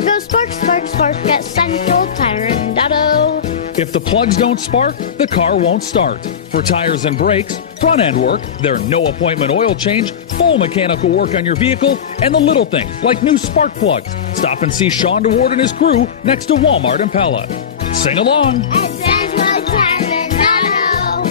Go spark, spark, spark at Central Tire and Auto. If the plugs don't spark, the car won't start. For tires and brakes, front end work, their no appointment oil change, full mechanical work on your vehicle, and the little things like new spark plugs. Stop and see Sean DeWard and his crew next to Walmart in Pella. Sing along. At Central Tire and Auto.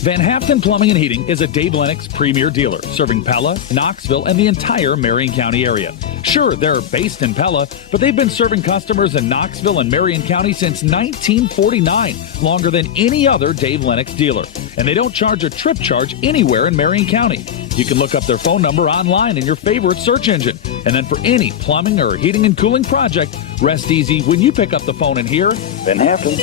Van Haften Plumbing and Heating is a Dave Lennox premier dealer, serving Pella, Knoxville, and the entire Marion County area. Sure, they're based in Pella, but they've been serving customers in Knoxville and Marion County since 1949, longer than any other Dave Lennox dealer. And they don't charge a trip charge anywhere in Marion County. You can look up their phone number online in your favorite search engine. And then for any plumbing or heating and cooling project, rest easy when you pick up the phone and hear Van Haften.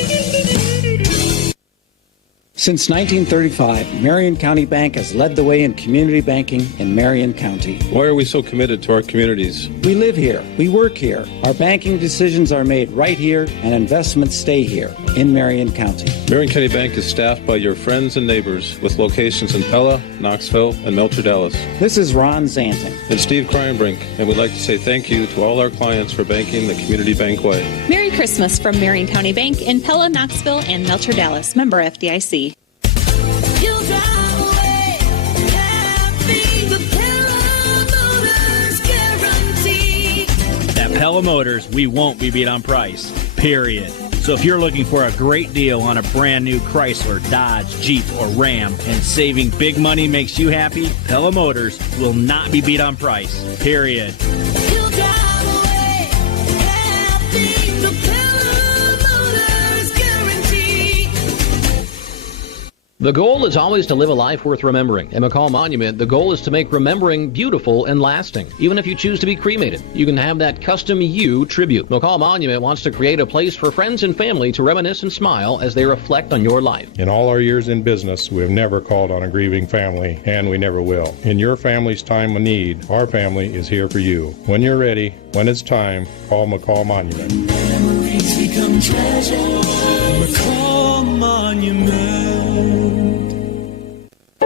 Since 1935, Marion County Bank has led the way in community banking in Marion County. Why are we so committed to our communities? We live here. We work here. Our banking decisions are made right here, and investments stay here in Marion County. Marion County Bank is staffed by your friends and neighbors with locations in Pella, Knoxville, and Melcher Dallas. This is Ron Zanting. And Steve Kreinbrink, and we'd like to say thank you to all our clients for banking the Community Bank way. Merry Christmas from Marion County Bank in Pella, Knoxville, and Melcher Dallas. Member FDIC. At Pella Motors, we won't be beat on price, period. So if you're looking for a great deal on a brand new Chrysler, Dodge, Jeep, or Ram, and saving big money makes you happy, Pella Motors will not be beat on price, period. The goal is always to live a life worth remembering. At McCall Monument, the goal is to make remembering beautiful and lasting. Even if you choose to be cremated, you can have that custom you tribute. McCall Monument wants to create a place for friends and family to reminisce and smile as they reflect on your life. In all our years in business, we have never called on a grieving family, and we never will. In your family's time of need, our family is here for you. When you're ready, when it's time, call McCall Monument. Memories become treasure. McCall Monument.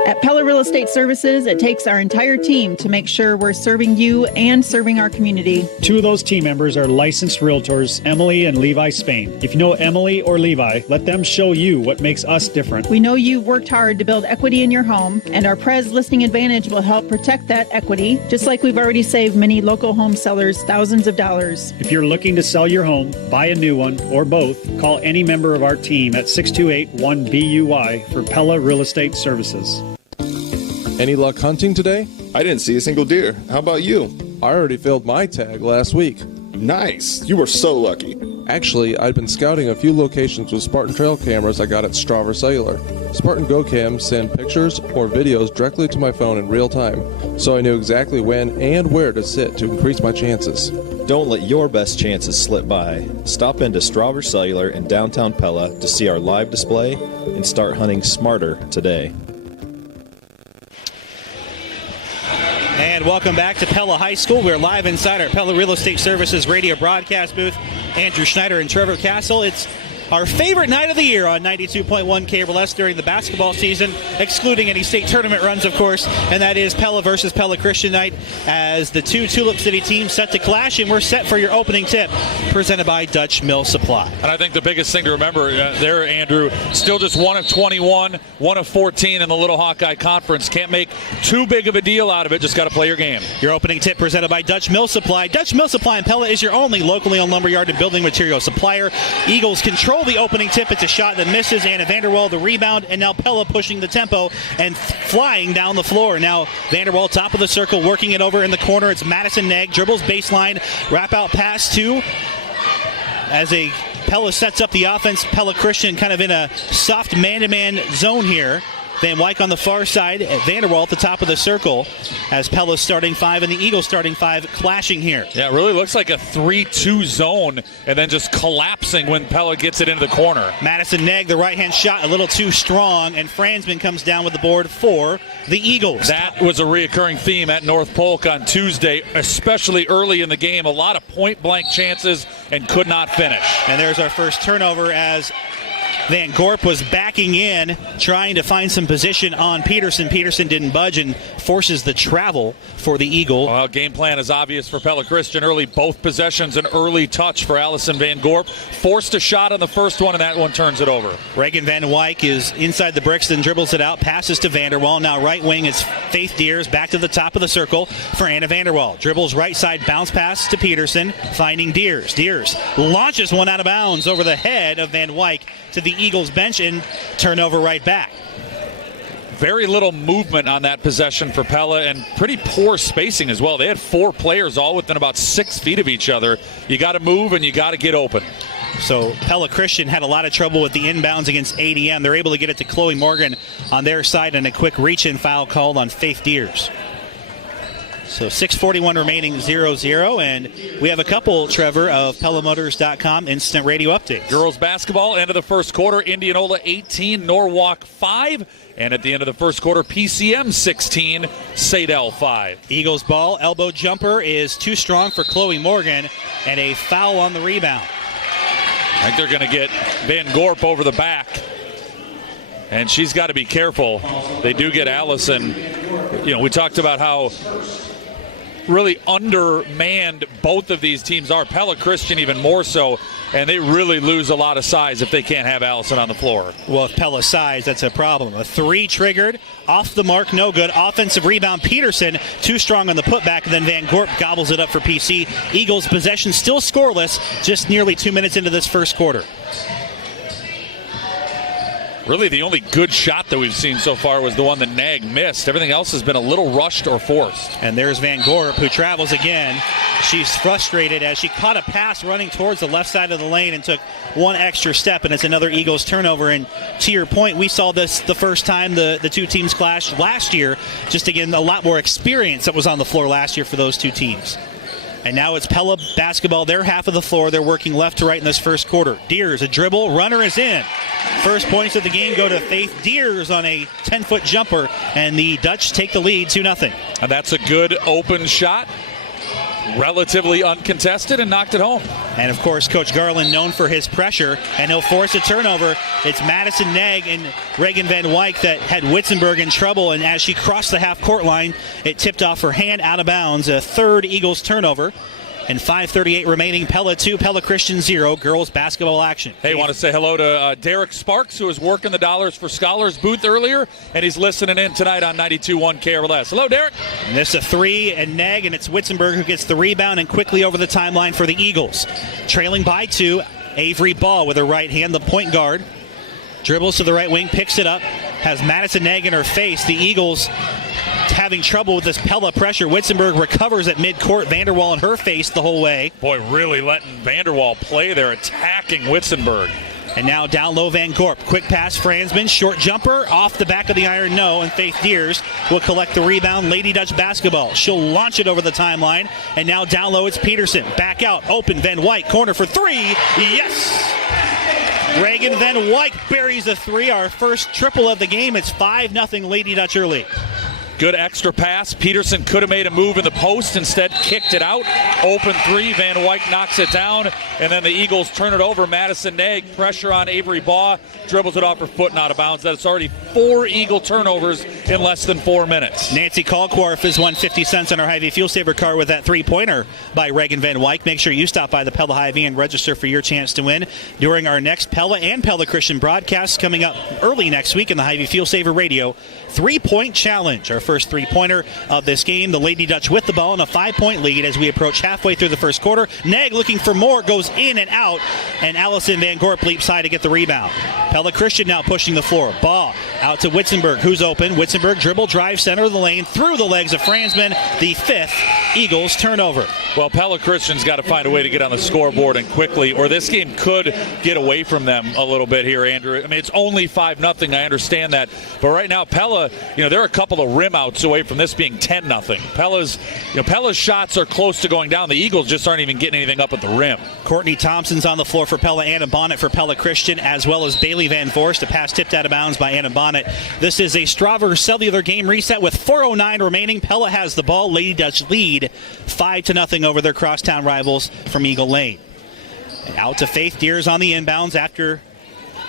At Pella Real Estate Services, it takes our entire team to make sure we're serving you and serving our community. Two of those team members are licensed realtors, Emily and Levi Spain. If you know Emily or Levi, let them show you what makes us different. We know you've worked hard to build equity in your home, and our Prez Listing Advantage will help protect that equity, just like we've already saved many local home sellers thousands of dollars. If you're looking to sell your home, buy a new one, or both, call any member of our team at 628-1BUY for Pella Real Estate Services. Any luck hunting today? I didn't see a single deer. How about you? I already filled my tag last week. Nice. You were so lucky. Actually, I'd been scouting a few locations with Spartan trail cameras I got at Strava Cellular. Spartan GoCams send pictures or videos directly to my phone in real time, so I knew exactly when and where to sit to increase my chances. Don't let your best chances slip by. Stop into Strava Cellular in downtown Pella to see our live display and start hunting smarter today. And welcome back to Pella High School. We're live inside our Pella Real Estate Services radio broadcast booth. Andrew Schneider and Trevor Castle. It's our favorite night of the year on 92.1 KRLS during the basketball season, excluding any state tournament runs, of course, and that is Pella versus Pella Christian night as the two Tulip City teams set to clash, and we're set for your opening tip presented by Dutch Mill Supply. And I think the biggest thing to remember there, Andrew, still just 1 of 21, 1 of 14 in the Little Hawkeye Conference. Can't make too big of a deal out of it. Just got to play your game. Your opening tip presented by Dutch Mill Supply. Dutch Mill Supply in Pella is your only locally owned lumberyard and building material supplier. Eagles control the opening tip. It's a shot that misses. Anna Vanderwall the rebound, and now Pella pushing the tempo and flying down the floor. Now Vanderwall top of the circle, working it over in the corner. It's Madison Negg, dribbles baseline, wrap out pass to as a Pella sets up the offense. Pella Christian kind of in a soft man-to-man zone here. Van Wyk on the far side, Vanderwall at the top of the circle as Pella's starting five and the Eagles starting five clashing here. Yeah, it really looks like a 3-2 zone and then just collapsing when Pella gets it into the corner. Madison Negg, the right-hand shot, a little too strong, and Fransman comes down with the board for the Eagles. That was a reoccurring theme at North Polk on Tuesday, especially early in the game. A lot of point-blank chances and could not finish. And there's our first turnover as Van Gorp was backing in, trying to find some position on Peterson. Peterson didn't budge and forces the travel for the Eagle. Well, game plan is obvious for Pella Christian. Early, both possessions, an early touch for Allison Van Gorp. Forced a shot on the first one, and that one turns it over. Reagan Van Wyk is inside the bricks, then dribbles it out, passes to Vanderwall. Now right wing, it's Faith Deers back to the top of the circle for Anna Vanderwall. Dribbles right side, bounce pass to Peterson, finding Deers. Deers launches one out of bounds over the head of Van Wyk to the Eagles bench, and turnover right back. Very little movement on that possession for Pella, and pretty poor spacing as well. They had 4 players all within about 6 feet of each other. You got to move and you got to get open. So Pella Christian had a lot of trouble with the inbounds against ADM. They're able to get it to Chloe Morgan on their side, and a quick reach-in foul called on Faith Deers. So 6:41 remaining, 0-0, and we have a couple, Trevor, of PellaMotors.com instant radio updates. Girls basketball, end of the first quarter, Indianola 18, Norwalk 5, and at the end of the first quarter, PCM 16, Sadell 5. Eagles ball, elbow jumper is too strong for Chloe Morgan, and a foul on the rebound. I think they're going to get Van Gorp over the back, and she's got to be careful. They do get Allison. You know, we talked about how really undermanned both of these teams are. Pella Christian even more so, and they really lose a lot of size if they can't have Allison on the floor. Well, if Pella's size, that's a problem. A 3 triggered, off the mark, no good. Offensive rebound, Peterson, too strong on the putback, and then Van Gorp gobbles it up for PC. Eagles possession still scoreless, just nearly 2 minutes into this first quarter. Really, the only good shot that we've seen so far was the one that Nag missed. Everything else has been a little rushed or forced. And there's Van Gorp, who travels again. She's frustrated as she caught a pass running towards the left side of the lane and took one extra step, and it's another Eagles turnover. And to your point, we saw this the first time the two teams clashed last year. Just, again, a lot more experience that was on the floor last year for those two teams. And now it's Pella basketball, their half of the floor. They're working left to right in this first quarter. Deers, a dribble, runner is in. First points of the game go to Faith Deers on a 10-foot jumper, and the Dutch take the lead 2-0. And that's a good open shot. Relatively uncontested, and knocked it home. And, of course, Coach Garland known for his pressure, and he'll force a turnover. It's Madison Nag and Reagan Van Wyk that had Witzenberg in trouble, and as she crossed the half-court line, it tipped off her hand out of bounds. A third Eagles turnover. And 5:38 remaining, Pella 2, Pella Christian 0, girls basketball action. Hey, want to say hello to Derek Sparks, who was working the Dollars for Scholars booth earlier, and he's listening in tonight on 92.1 KRLS. Hello, Derek. And this is a 3 and Nag, and it's Witzenberg who gets the rebound and quickly over the timeline for the Eagles. Trailing by 2, Avery Ball with her right hand, the point guard. Dribbles to the right wing, picks it up, has Madison Nag in her face. The Eagles having trouble with this Pella pressure. Witzenberg recovers at midcourt. Vanderwall in her face the whole way. Boy, really letting Vanderwall play there, attacking Witzenberg. And now down low, Van Gorp. Quick pass, Fransman. Short jumper off the back of the iron, no. And Faith Deers will collect the rebound. Lady Dutch basketball. She'll launch it over the timeline. And now down low, it's Peterson. Back out, open. Van Wyk, corner for 3. Yes! Reagan Van Wyk buries a 3. Our first triple of the game. It's 5-0 Lady Dutch early. Good extra pass. Peterson could have made a move in the post, instead kicked it out. Open 3, Van Wyk knocks it down, and then the Eagles turn it over. Madison Nag, pressure on Avery Baugh, dribbles it off her foot and out of bounds. That's already 4 Eagle turnovers in less than 4 minutes. Nancy Kalkwarf has won 50 cents on her Hy-Vee Fuel Saver car with that 3-pointer by Reagan Van Wyk. Make sure you stop by the Pella Hy-Vee and register for your chance to win during our next Pella and Pella Christian broadcasts coming up early next week in the Hy-Vee Fuel Saver Radio 3-point challenge. Our first 3-pointer of this game. The Lady Dutch with the ball in a 5-point lead as we approach halfway through the first quarter. Nag looking for more, goes in and out, and Allison Van Gorp leaps high to get the rebound. Pella Christian now pushing the floor. Ball out to Witzenberg, who's open. Witzenberg dribble, drive, center of the lane, through the legs of Fransman. The 5th Eagles turnover. Well, Pella Christian's got to find a way to get on the scoreboard and quickly, or this game could get away from them a little bit here, Andrew. I mean, it's only 5-0. I understand that. But right now, Pella, they're a couple of rim outs away from this being 10-0. Pella's shots are close to going down. The Eagles just aren't even getting anything up at the rim. Courtney Thompson's on the floor for Pella. Anna Bonnet for Pella Christian, as well as Bailey Van Voorst. A pass tipped out of bounds by Anna Bonnet. This is a Strauver Cellular game reset with 4:09 remaining. Pella has the ball. Lady Dutch lead 5-0 over their crosstown rivals from Eagle Lane. And out to Faith Deers on the inbounds after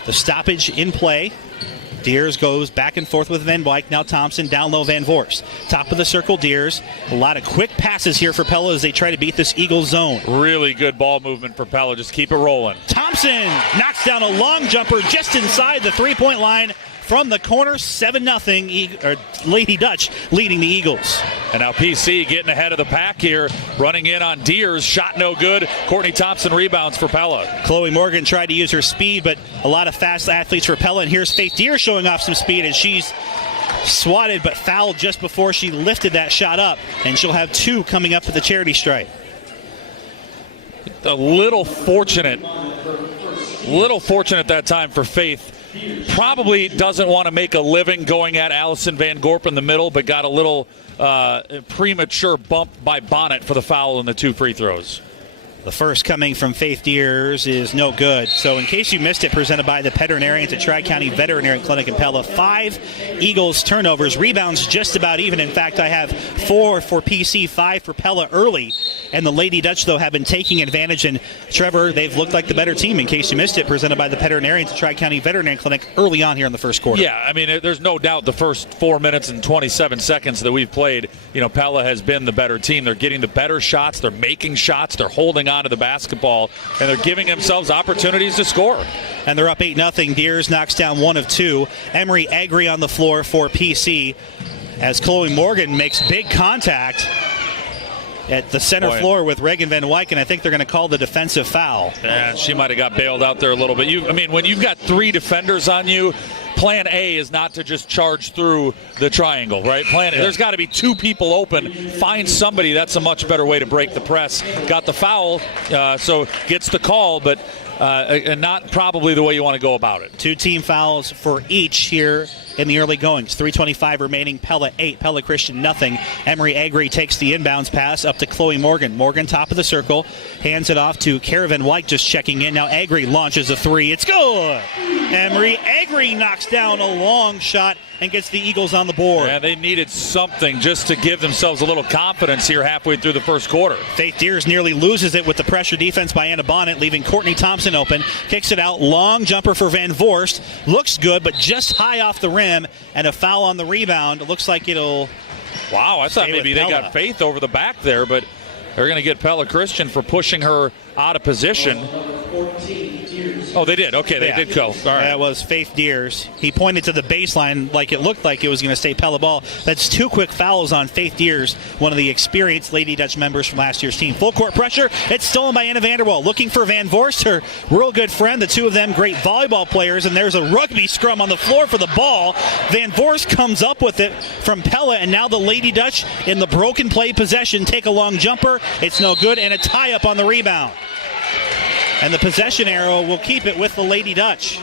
The stoppage in play. Deers goes back and forth with Van Wyk. Now Thompson, down low Van Voorst. Top of the circle, Deers. A lot of quick passes here for Pella as they try to beat this Eagles zone. Really good ball movement for Pella. Just keep it rolling. Thompson knocks down a long jumper just inside the three-point line from the corner. 7-0 Lady Dutch leading the Eagles. And now PC getting ahead of the pack here, running in on Deers. Shot no good. Courtney Thompson rebounds for Pella. Chloe Morgan tried to use her speed, but a lot of fast athletes for Pella. And here's Faith Deers showing off some speed as she's swatted but fouled just before she lifted that shot up. And she'll have 2 coming up at the charity stripe. A little fortunate that time for Faith. Probably doesn't want to make a living going at Allison Van Gorp in the middle, but got a little premature bump by Bonnet for the foul in the 2 free throws. The first coming from Faith Deers is no good. So in case you missed it, presented by the veterinarians at Tri-County Veterinary Clinic in Pella. 5 Eagles turnovers. Rebounds just about even. In fact, I have 4 for PC, 5 for Pella early. And the Lady Dutch, though, have been taking advantage. And Trevor, they've looked like the better team, in case you missed it, presented by the veterinarians at Tri-County Veterinary Clinic early on here in the first quarter. Yeah, I mean, there's no doubt the first 4 minutes and 27 seconds that we've played, Pella has been the better team. They're getting the better shots. They're making shots. They're holding on to the basketball, and they're giving themselves opportunities to score. And they're up 8-0. Deers knocks down 1 of 2. Emery Agri on the floor for PC as Chloe Morgan makes big contact at the center floor with Reagan Van Wyk, and I think they're going to call the defensive foul. Yeah, she might have got bailed out there a little bit. When you've got 3 defenders on you, plan A is not to just charge through the triangle, right? There's got to be 2 people open. Find somebody. That's a much better way to break the press. Got the foul, so gets the call, but not probably the way you want to go about it. 2 team fouls for each here in the early goings. 3:25 remaining. Pella 8, Pella Christian nothing. Emery Agri takes the inbounds pass up to Chloe Morgan. Morgan top of the circle, hands it off to Kara Van Wyk just checking in. Now Agri launches a 3. It's good. Emery Agri knocks down a long shot and gets the Eagles on the board. Yeah, they needed something just to give themselves a little confidence here halfway through the first quarter. Faith Deers nearly loses it with the pressure defense by Anna Bonnet, leaving Courtney Thompson open. Kicks it out, long jumper for Van Voorst. Looks good, but just high off the rim, and a foul on the rebound. It looks like it'll... Wow, I thought maybe they got Faith over the back there, but they're going to get Pella Christian for pushing her out of position. Oh, they did. Okay, they did go. All right. That was Faith Deers. He pointed to the baseline like it looked like it was going to stay Pella ball. That's 2 quick fouls on Faith Deers, one of the experienced Lady Dutch members from last year's team. Full court pressure. It's stolen by Anna Vanderwall. Looking for Van Voorst, her real good friend. The 2 of them great volleyball players, and there's a rugby scrum on the floor for the ball. Van Voorst comes up with it from Pella, and now the Lady Dutch in the broken play possession take a long jumper. It's no good, and a tie-up on the rebound. And the possession arrow will keep it with the Lady Dutch.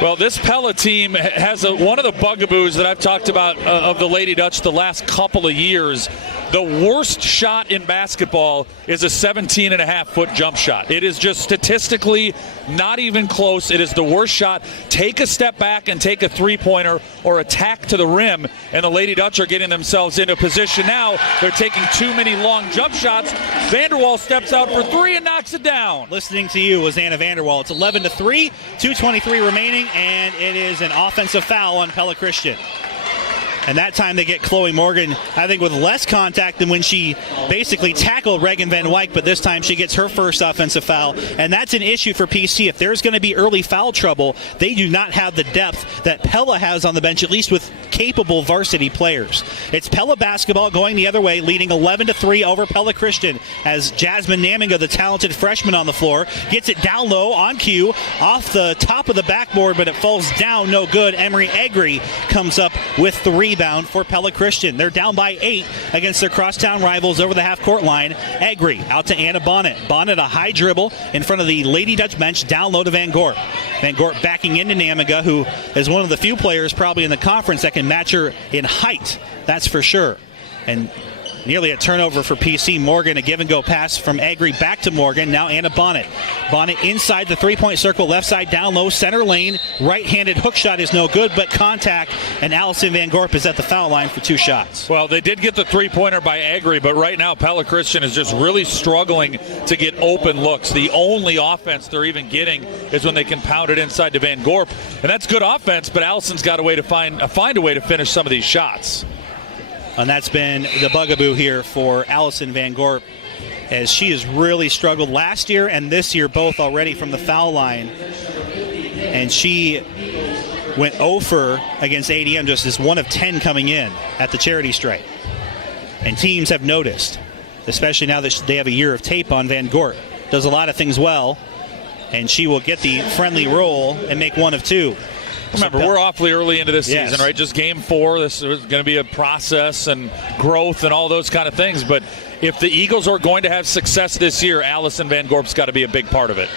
Well, this Pella team has one of the bugaboos that I've talked about of the Lady Dutch the last couple of years. The worst shot in basketball is a 17.5-foot jump shot. It is just statistically not even close. It is the worst shot. Take a step back and take a three-pointer or attack to the rim, and the Lady Dutch are getting themselves into position now. They're taking too many long jump shots. Vanderwall steps out for 3 and knocks it down. Listening to you was Anna Vanderwall. It's 11-3, 2:23 remaining, and it is an offensive foul on Pella Christian. And that time they get Chloe Morgan, I think, with less contact than when she basically tackled Reagan Van Wyk, but this time she gets her first offensive foul. And that's an issue for PC. If there's going to be early foul trouble, they do not have the depth that Pella has on the bench, at least with capable varsity players. It's Pella basketball going the other way, leading 11-3 over Pella Christian as Jasmine Naminga, the talented freshman on the floor, gets it down low on cue, off the top of the backboard, but it falls down, no good. Emery Agri comes up with the rebound for Pella Christian. They're down by 8 against their crosstown rivals over the half-court line. Agri out to Anna Bonnet. Bonnet a high dribble in front of the Lady Dutch bench, down low to Van Gorp. Van Gorp backing into Naminga, who is one of the few players probably in the conference that can match her in height. That's for sure. And Nearly a turnover for PC. Morgan, a give-and-go pass from Agri back to Morgan. Now Anna Bonnet. Bonnet inside the three-point circle, left side down low, center lane. Right-handed hook shot is no good, but contact, and Allison Van Gorp is at the foul line for 2 shots. Well, they did get the three-pointer by Agri, but right now Pella Christian is just really struggling to get open looks. The only offense they're even getting is when they can pound it inside to Van Gorp, and that's good offense, but Allison's got a way to find a way to finish some of these shots. And that's been the bugaboo here for Allison Van Gorp, as she has really struggled last year and this year both already from the foul line. And she went 0 for against ADM, just as 1 of 10 coming in at the charity stripe. And teams have noticed, especially now that they have a year of tape on Van Gorp. Does a lot of things well, and she will get the friendly roll and make 1 of 2. Remember, we're awfully early into this Yes. season, right? Just game 4. This is going to be a process and growth and all those kind of things. But if the Eagles are going to have success this year, Allison Van Gorp's got to be a big part of it.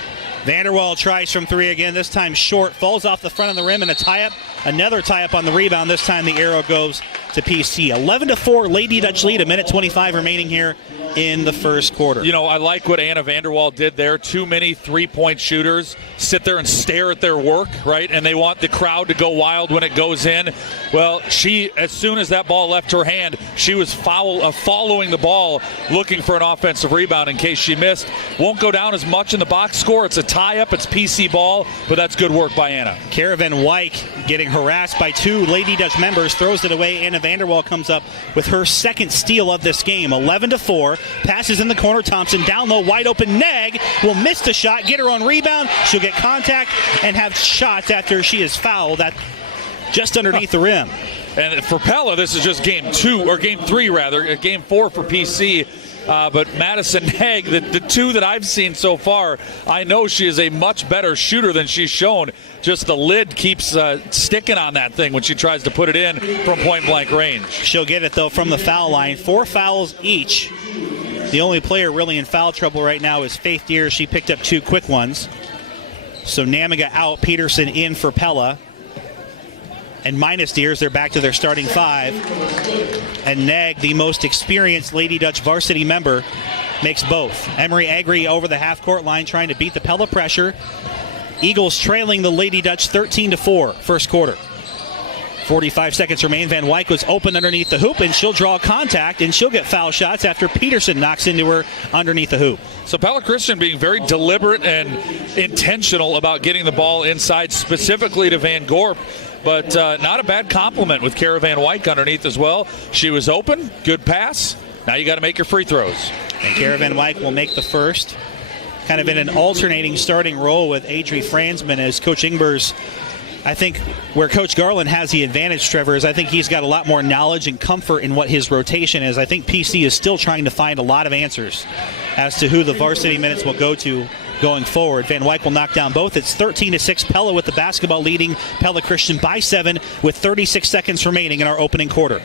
Vanderwall tries from 3 again, this time short, falls off the front of the rim, and a tie-up. Another tie-up on the rebound. This time the arrow goes to PC. 11-4, Lady Dutch lead, 1:25 remaining here in the first quarter. You know, I like what Anna Vanderwall did there. Too many three-point shooters sit there and stare at their work, right? And they want the crowd to go wild when it goes in. Well, she, as soon as that ball left her hand, she was following the ball, looking for an offensive rebound in case she missed. Won't go down as much in the box score. It's a tie-up. It's PC ball, but that's good work by Anna. Caravan White getting harassed by 2 Lady Dutch members, throws it away. Anna Vanderwall comes up with her second steal of this game. 11-4. Passes in the corner. Thompson down low, wide open. Neg will miss the shot, get her on rebound. She'll get contact and have shots after she is fouled at just underneath the rim. And for Pella, this is just game 2, or game 3 rather, game 4 for PC. But Madison Neg, the 2 that I've seen so far, I know she is a much better shooter than she's shown. Just the lid keeps sticking on that thing when she tries to put it in from point-blank range. She'll get it, though, from the foul line. 4 fouls each. The only player really in foul trouble right now is Faith Deere. She picked up 2 quick ones. So Namiga out, Peterson in for Pella. And minus Deers, they're back to their starting 5. And Neg, the most experienced Lady Dutch varsity member, makes both. Emery Agri over the half-court line trying to beat the Pella pressure. Eagles trailing the Lady Dutch 13-4 first quarter. 45 seconds remain. Van Wyk was open underneath the hoop, and she'll draw contact, and she'll get foul shots after Peterson knocks into her underneath the hoop. So Pella Christian being very deliberate and intentional about getting the ball inside, specifically to Van Gorp. But not a bad compliment with Caravan White underneath as well. She was open, good pass. Now you got to make your free throws. And Caravan White will make the first. Kind of in an alternating starting role with Adri Fransman as Coach Ingber's. I think where Coach Garland has the advantage, Trevor, is I think he's got a lot more knowledge and comfort in what his rotation is. I think PC is still trying to find a lot of answers as to who the varsity minutes will go to going forward. Van Wyk will knock down both. It's 13-6 Pella with the basketball leading Pella Christian by 7 with 36 seconds remaining in our opening quarter.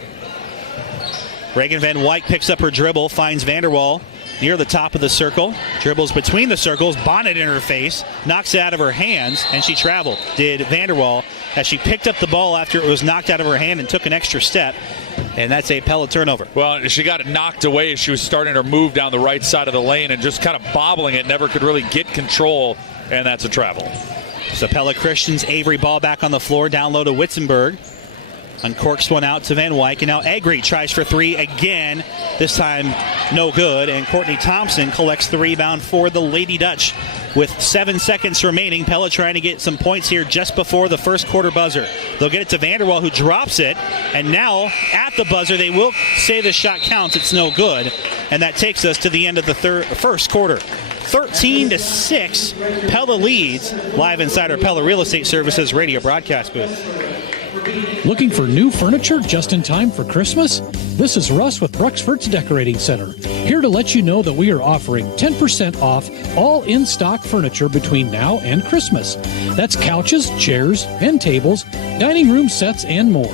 Reagan Van Wyk picks up her dribble, finds Vanderwall near the top of the circle. Dribbles between the circles, bonnet in her face, knocks it out of her hands, and she traveled, did Vanderwall, as she picked up the ball after it was knocked out of her hand and took an extra step. And that's a Pella turnover. Well, she got it knocked away as she was starting her move down the right side of the lane and just kind of bobbling it, never could really get control, and that's a travel. So Pella Christian's Avery ball back on the floor, down low to Witzenberg. Uncorks one out to Van Wyk, and now Agri tries for 3 again. This time, no good, and Courtney Thompson collects the rebound for the Lady Dutch. With 7 seconds remaining, Pella trying to get some points here just before the first quarter buzzer. They'll get it to Vanderwall, who drops it, and now at the buzzer, they will say the shot counts. It's no good, and that takes us to the end of the first quarter. 13-6, Pella leads, live inside our Pella Real Estate Services radio broadcast booth. Looking for new furniture just in time for Christmas? This is Russ with Bruxford's Decorating Center, here to let you know that we are offering 10% off all in-stock furniture between now and Christmas. That's couches, chairs, and tables, dining room sets, and more.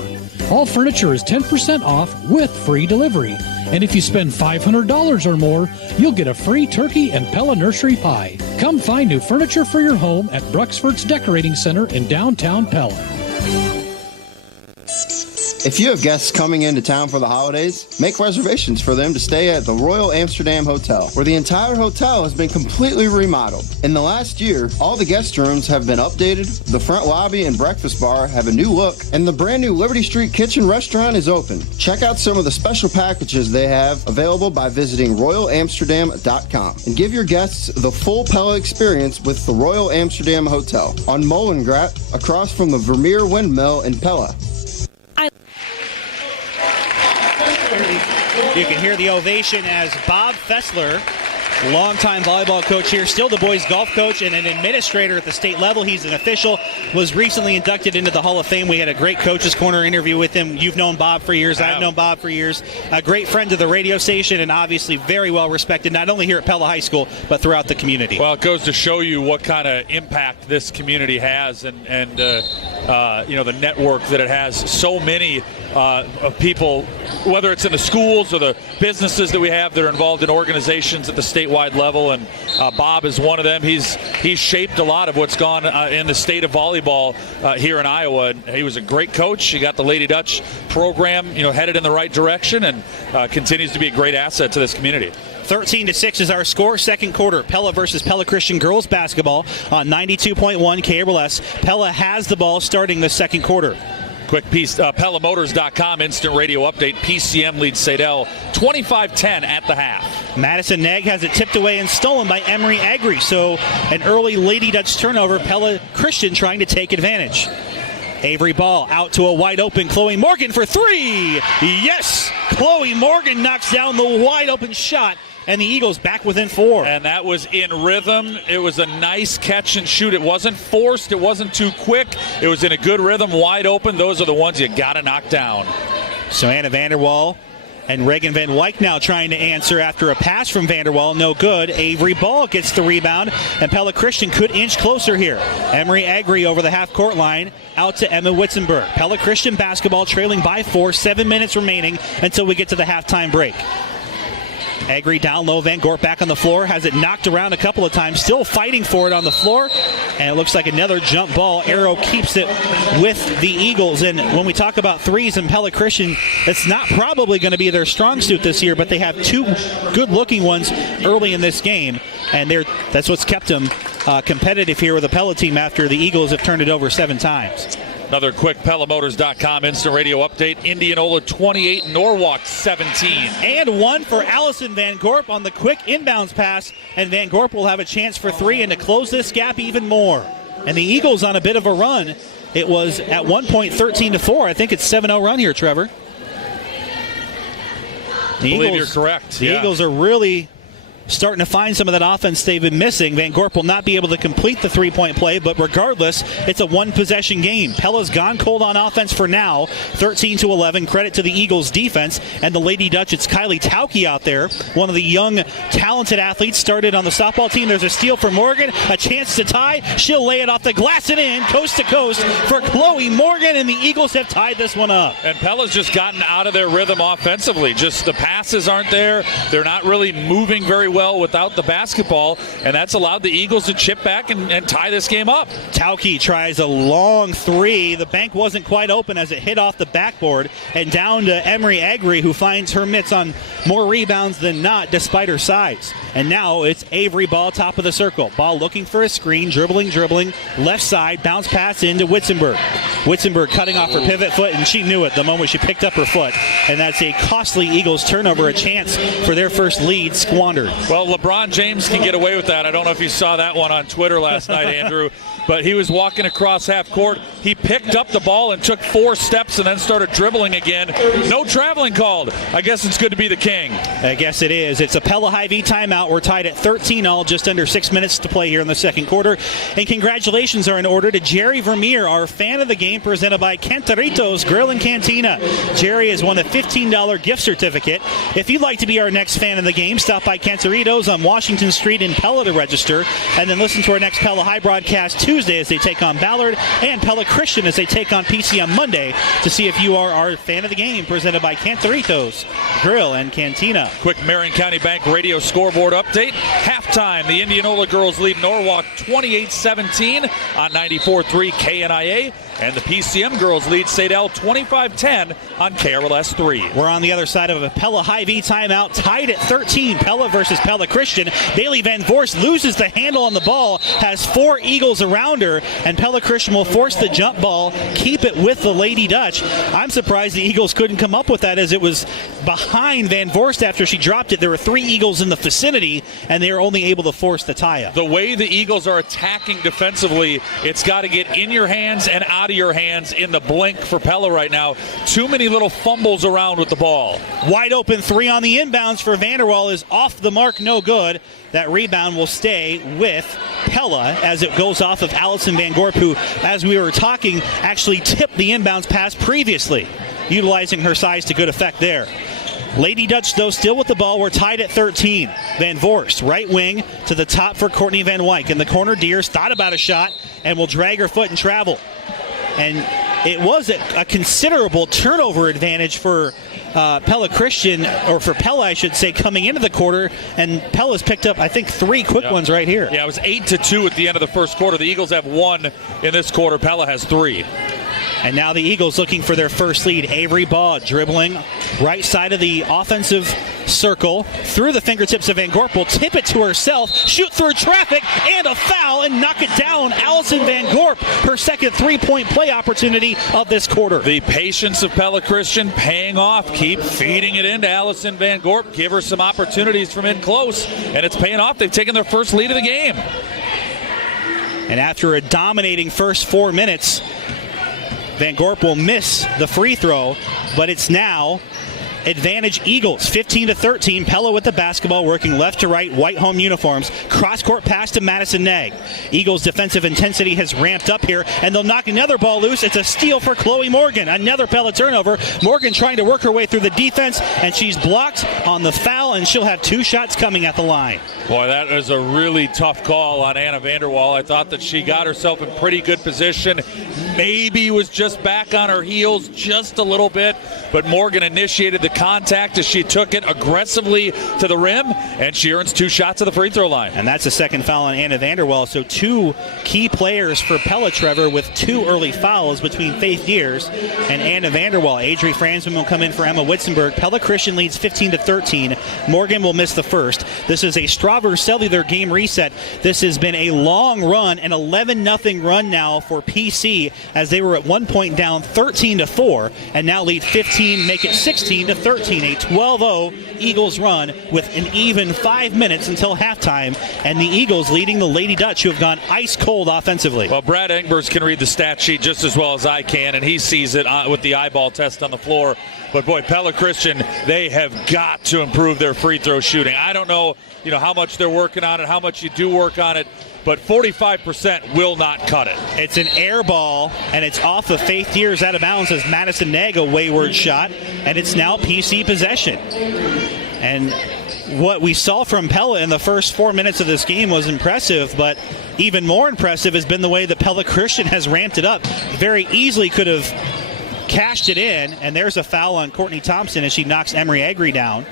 All furniture is 10% off with free delivery. And if you spend $500 or more, you'll get a free turkey and Pella Nursery pie. Come find new furniture for your home at Bruxford's Decorating Center in downtown Pella. If you have guests coming into town for the holidays, make reservations for them to stay at the Royal Amsterdam Hotel, where the entire hotel has been completely remodeled. In the last year, all the guest rooms have been updated, the front lobby and breakfast bar have a new look, and the brand new Liberty Street Kitchen restaurant is open. Check out some of the special packages they have available by visiting royalamsterdam.com and give your guests the full Pella experience with the Royal Amsterdam Hotel on Mollengrat, across from the Vermeer Windmill in Pella. You can hear the ovation as Bob Fessler, longtime volleyball coach here, still the boys golf coach and an administrator at the state level. He's an official, was recently inducted into the Hall of Fame. We had a great Coach's Corner interview with him. You've known Bob for years. I've known Bob for years. A great friend of the radio station and obviously very well respected, not only here at Pella High School, but throughout the community. Well, it goes to show you what kind of impact this community has and the network that it has. So many of people, whether it's in the schools or the businesses that we have that are involved in organizations at the statewide level, and Bob is one of them. He's shaped a lot of what's gone in the state of volleyball here in Iowa. And he was a great coach. He got the Lady Dutch program, headed in the right direction, and continues to be a great asset to this community. 13-6 is our score. Second quarter, Pella versus Pella Christian girls basketball on 92.1 KRLS. Pella has the ball starting the second quarter. Quick piece, PellaMotors.com instant radio update. PCM leads Sadell 25-10 at the half. Madison Negg has it tipped away and stolen by Emery Agri. So an early Lady Dutch turnover. Pella Christian trying to take advantage. Avery Ball out to a wide open Chloe Morgan for three. Yes! Chloe Morgan knocks down the wide open shot. And the Eagles back within four. And that was in rhythm. It was a nice catch and shoot. It wasn't forced. It wasn't too quick. It was in a good rhythm, wide open. Those are the ones you got to knock down. So Anna Vanderwall and Reagan Van Wyk now trying to answer after a pass from Vanderwall. No good. Avery Ball gets the rebound, and Pella Christian could inch closer here. Emery Agri over the half-court line out to Emma Witzenberg. Pella Christian basketball trailing by 4. 7 minutes remaining until we get to the halftime break. Agri down low. Van Gorp back on the floor. Has it knocked around a couple of times. Still fighting for it on the floor. And it looks like another jump ball. Arrow keeps it with the Eagles. And when we talk about threes in Pella Christian, it's not probably going to be their strong suit this year, but they have two good-looking ones early in this game. And that's what's kept them competitive here with the Pella team after the Eagles have turned it over 7 times. Another quick PellaMotors.com instant radio update. Indianola 28, Norwalk 17. And one for Allison Van Gorp on the quick inbounds pass. And Van Gorp will have a chance for 3 and to close this gap even more. And the Eagles on a bit of a run. It was at one point 13-4. I think it's 7-0 run here, Trevor. I believe you're correct. The Eagles are really starting to find some of that offense they've been missing. Van Gorp will not be able to complete the three-point play, but regardless, it's a one-possession game. Pella's gone cold on offense for now, 13-11. Credit to the Eagles' defense. And the Lady Dutch, it's Kylie Tauke out there, one of the young, talented athletes started on the softball team. There's a steal for Morgan, a chance to tie. She'll lay it off the glass and in, coast to coast for Chloe Morgan, and the Eagles have tied this one up. And Pella's just gotten out of their rhythm offensively. Just the passes aren't there. They're not really moving very well without the basketball, and that's allowed the Eagles to chip back and tie this game up. Tauke tries a long three. The bank wasn't quite open as it hit off the backboard, and down to Emery Agri, who finds her mitts on more rebounds than not despite her size. And now it's Avery Ball, top of the circle. Ball looking for a screen, dribbling, left side, bounce pass into Witzenberg. Witzenberg cutting off her pivot foot, and she knew it the moment she picked up her foot. And that's a costly Eagles turnover, a chance for their first lead squandered. Well, LeBron James can get away with that. I don't know if you saw that one on Twitter last night, Andrew, but he was walking across half court. He picked up the ball and took 4 steps and then started dribbling again. No traveling called. I guess it's good to be the king. I guess it is. It's a Pella Hy-Vee timeout. We're tied at 13-all, just under 6 minutes to play here in the second quarter. And congratulations are in order to Jerry Vermeer, our fan of the game, presented by Cantaritos Grill and Cantina. Jerry has won a $15 gift certificate. If you'd like to be our next fan of the game, stop by Cantaritos on Washington Street in Pella to register, and then listen to our next Pella High broadcast Tuesday as they take on Ballard, and Pella Christian as they take on PCM Monday to see if you are our fan of the game, presented by Cantaritos Grill and Cantina. Quick Marion County Bank radio scoreboard update. Halftime, the Indianola girls lead Norwalk 28-17 on 94.3 KNIA. And the PCM girls lead Sadell 25-10 on KRLS 3. We're on the other side of a Pella Hy-Vee timeout, tied at 13. Pella versus Pella Christian. Bailey Van Voorst loses the handle on the ball, has 4 Eagles around her, and Pella Christian will force the jump ball, keep it with the Lady Dutch. I'm surprised the Eagles couldn't come up with that, as it was behind Van Voorst after she dropped it. There were 3 Eagles in the vicinity, and they were only able to force the tie-up. The way the Eagles are attacking defensively, it's got to get in your hands and out of your hands in the blink for Pella right now. Too many little fumbles around with the ball. Wide open 3 on the inbounds for Vanderwall is off the mark, no good. That rebound will stay with Pella as it goes off of Allison Van Gorp, who, as we were talking, actually tipped the inbounds pass previously, utilizing her size to good effect there. Lady Dutch, though, still with the ball. We're tied at 13. Van Voorst, right wing to the top for Courtney Van Wyk. In the corner, Deers thought about a shot and will drag her foot and travel. And it was a considerable turnover advantage for Pella Christian, or for Pella, I should say, coming into the quarter. And Pella's picked up, I think, 3 quick ones right here. Yeah, it was 8-2 at the end of the first quarter. The Eagles have 1 in this quarter. Pella has 3. And now the Eagles looking for their first lead. Avery Baugh dribbling right side of the offensive circle through the fingertips of Van Gorp. Will tip it to herself, shoot through traffic, and a foul, and knock it down. Allison Van Gorp, her second 3-point play opportunity of this quarter. The patience of Pella Christian paying off. Keep feeding it into Allison Van Gorp. Give her some opportunities from in close, and it's paying off. They've taken their first lead of the game. And after a dominating first 4 minutes, Van Gorp will miss the free throw, but it's now advantage Eagles, 15-13. Pella with the basketball, working left to right, white home uniforms. Cross-court pass to Madison Nag. Eagles' defensive intensity has ramped up here, and they'll knock another ball loose. It's a steal for Chloe Morgan. Another Pella turnover. Morgan trying to work her way through the defense, and she's blocked on the foul, and she'll have 2 shots coming at the line. Boy, that was a really tough call on Anna Vanderwall. I thought that she got herself in pretty good position. Maybe was just back on her heels just a little bit, but Morgan initiated the contact as she took it aggressively to the rim, and she earns 2 shots at the free throw line. And that's a second foul on Anna Vanderwall. So 2 key players for Pella, Trevor, with 2 early fouls between Faith Deers and Anna Vanderwall. Adri Fransman will come in for Emma Witzenberg. Pella Christian leads 15-13. Morgan will miss the first. This is a Strauber Cellular game reset. This has been a long run, an 11-0 run now for PC, as they were at one point down 13-4 and now lead 15, make it 16-13. A 12-0 Eagles run with an even 5 minutes until halftime, and the Eagles leading the Lady Dutch, who have gone ice cold offensively. Well, Brad Engbers can read the stat sheet just as well as I can, and he sees it with the eyeball test on the floor. But boy, Pella Christian, they have got to improve their free throw shooting. I don't know, how much they're working on it, how much you do work on it, but 45% will not cut it. It's an air ball, and it's off of Faith Deers out of bounds as Madison Nag, a wayward shot, and it's now PC possession. And what we saw from Pella in the first 4 minutes of this game was impressive, but even more impressive has been the way that Pella Christian has ramped it up. Very easily could have cashed it in, and there's a foul on Courtney Thompson as she knocks Emery Agri down.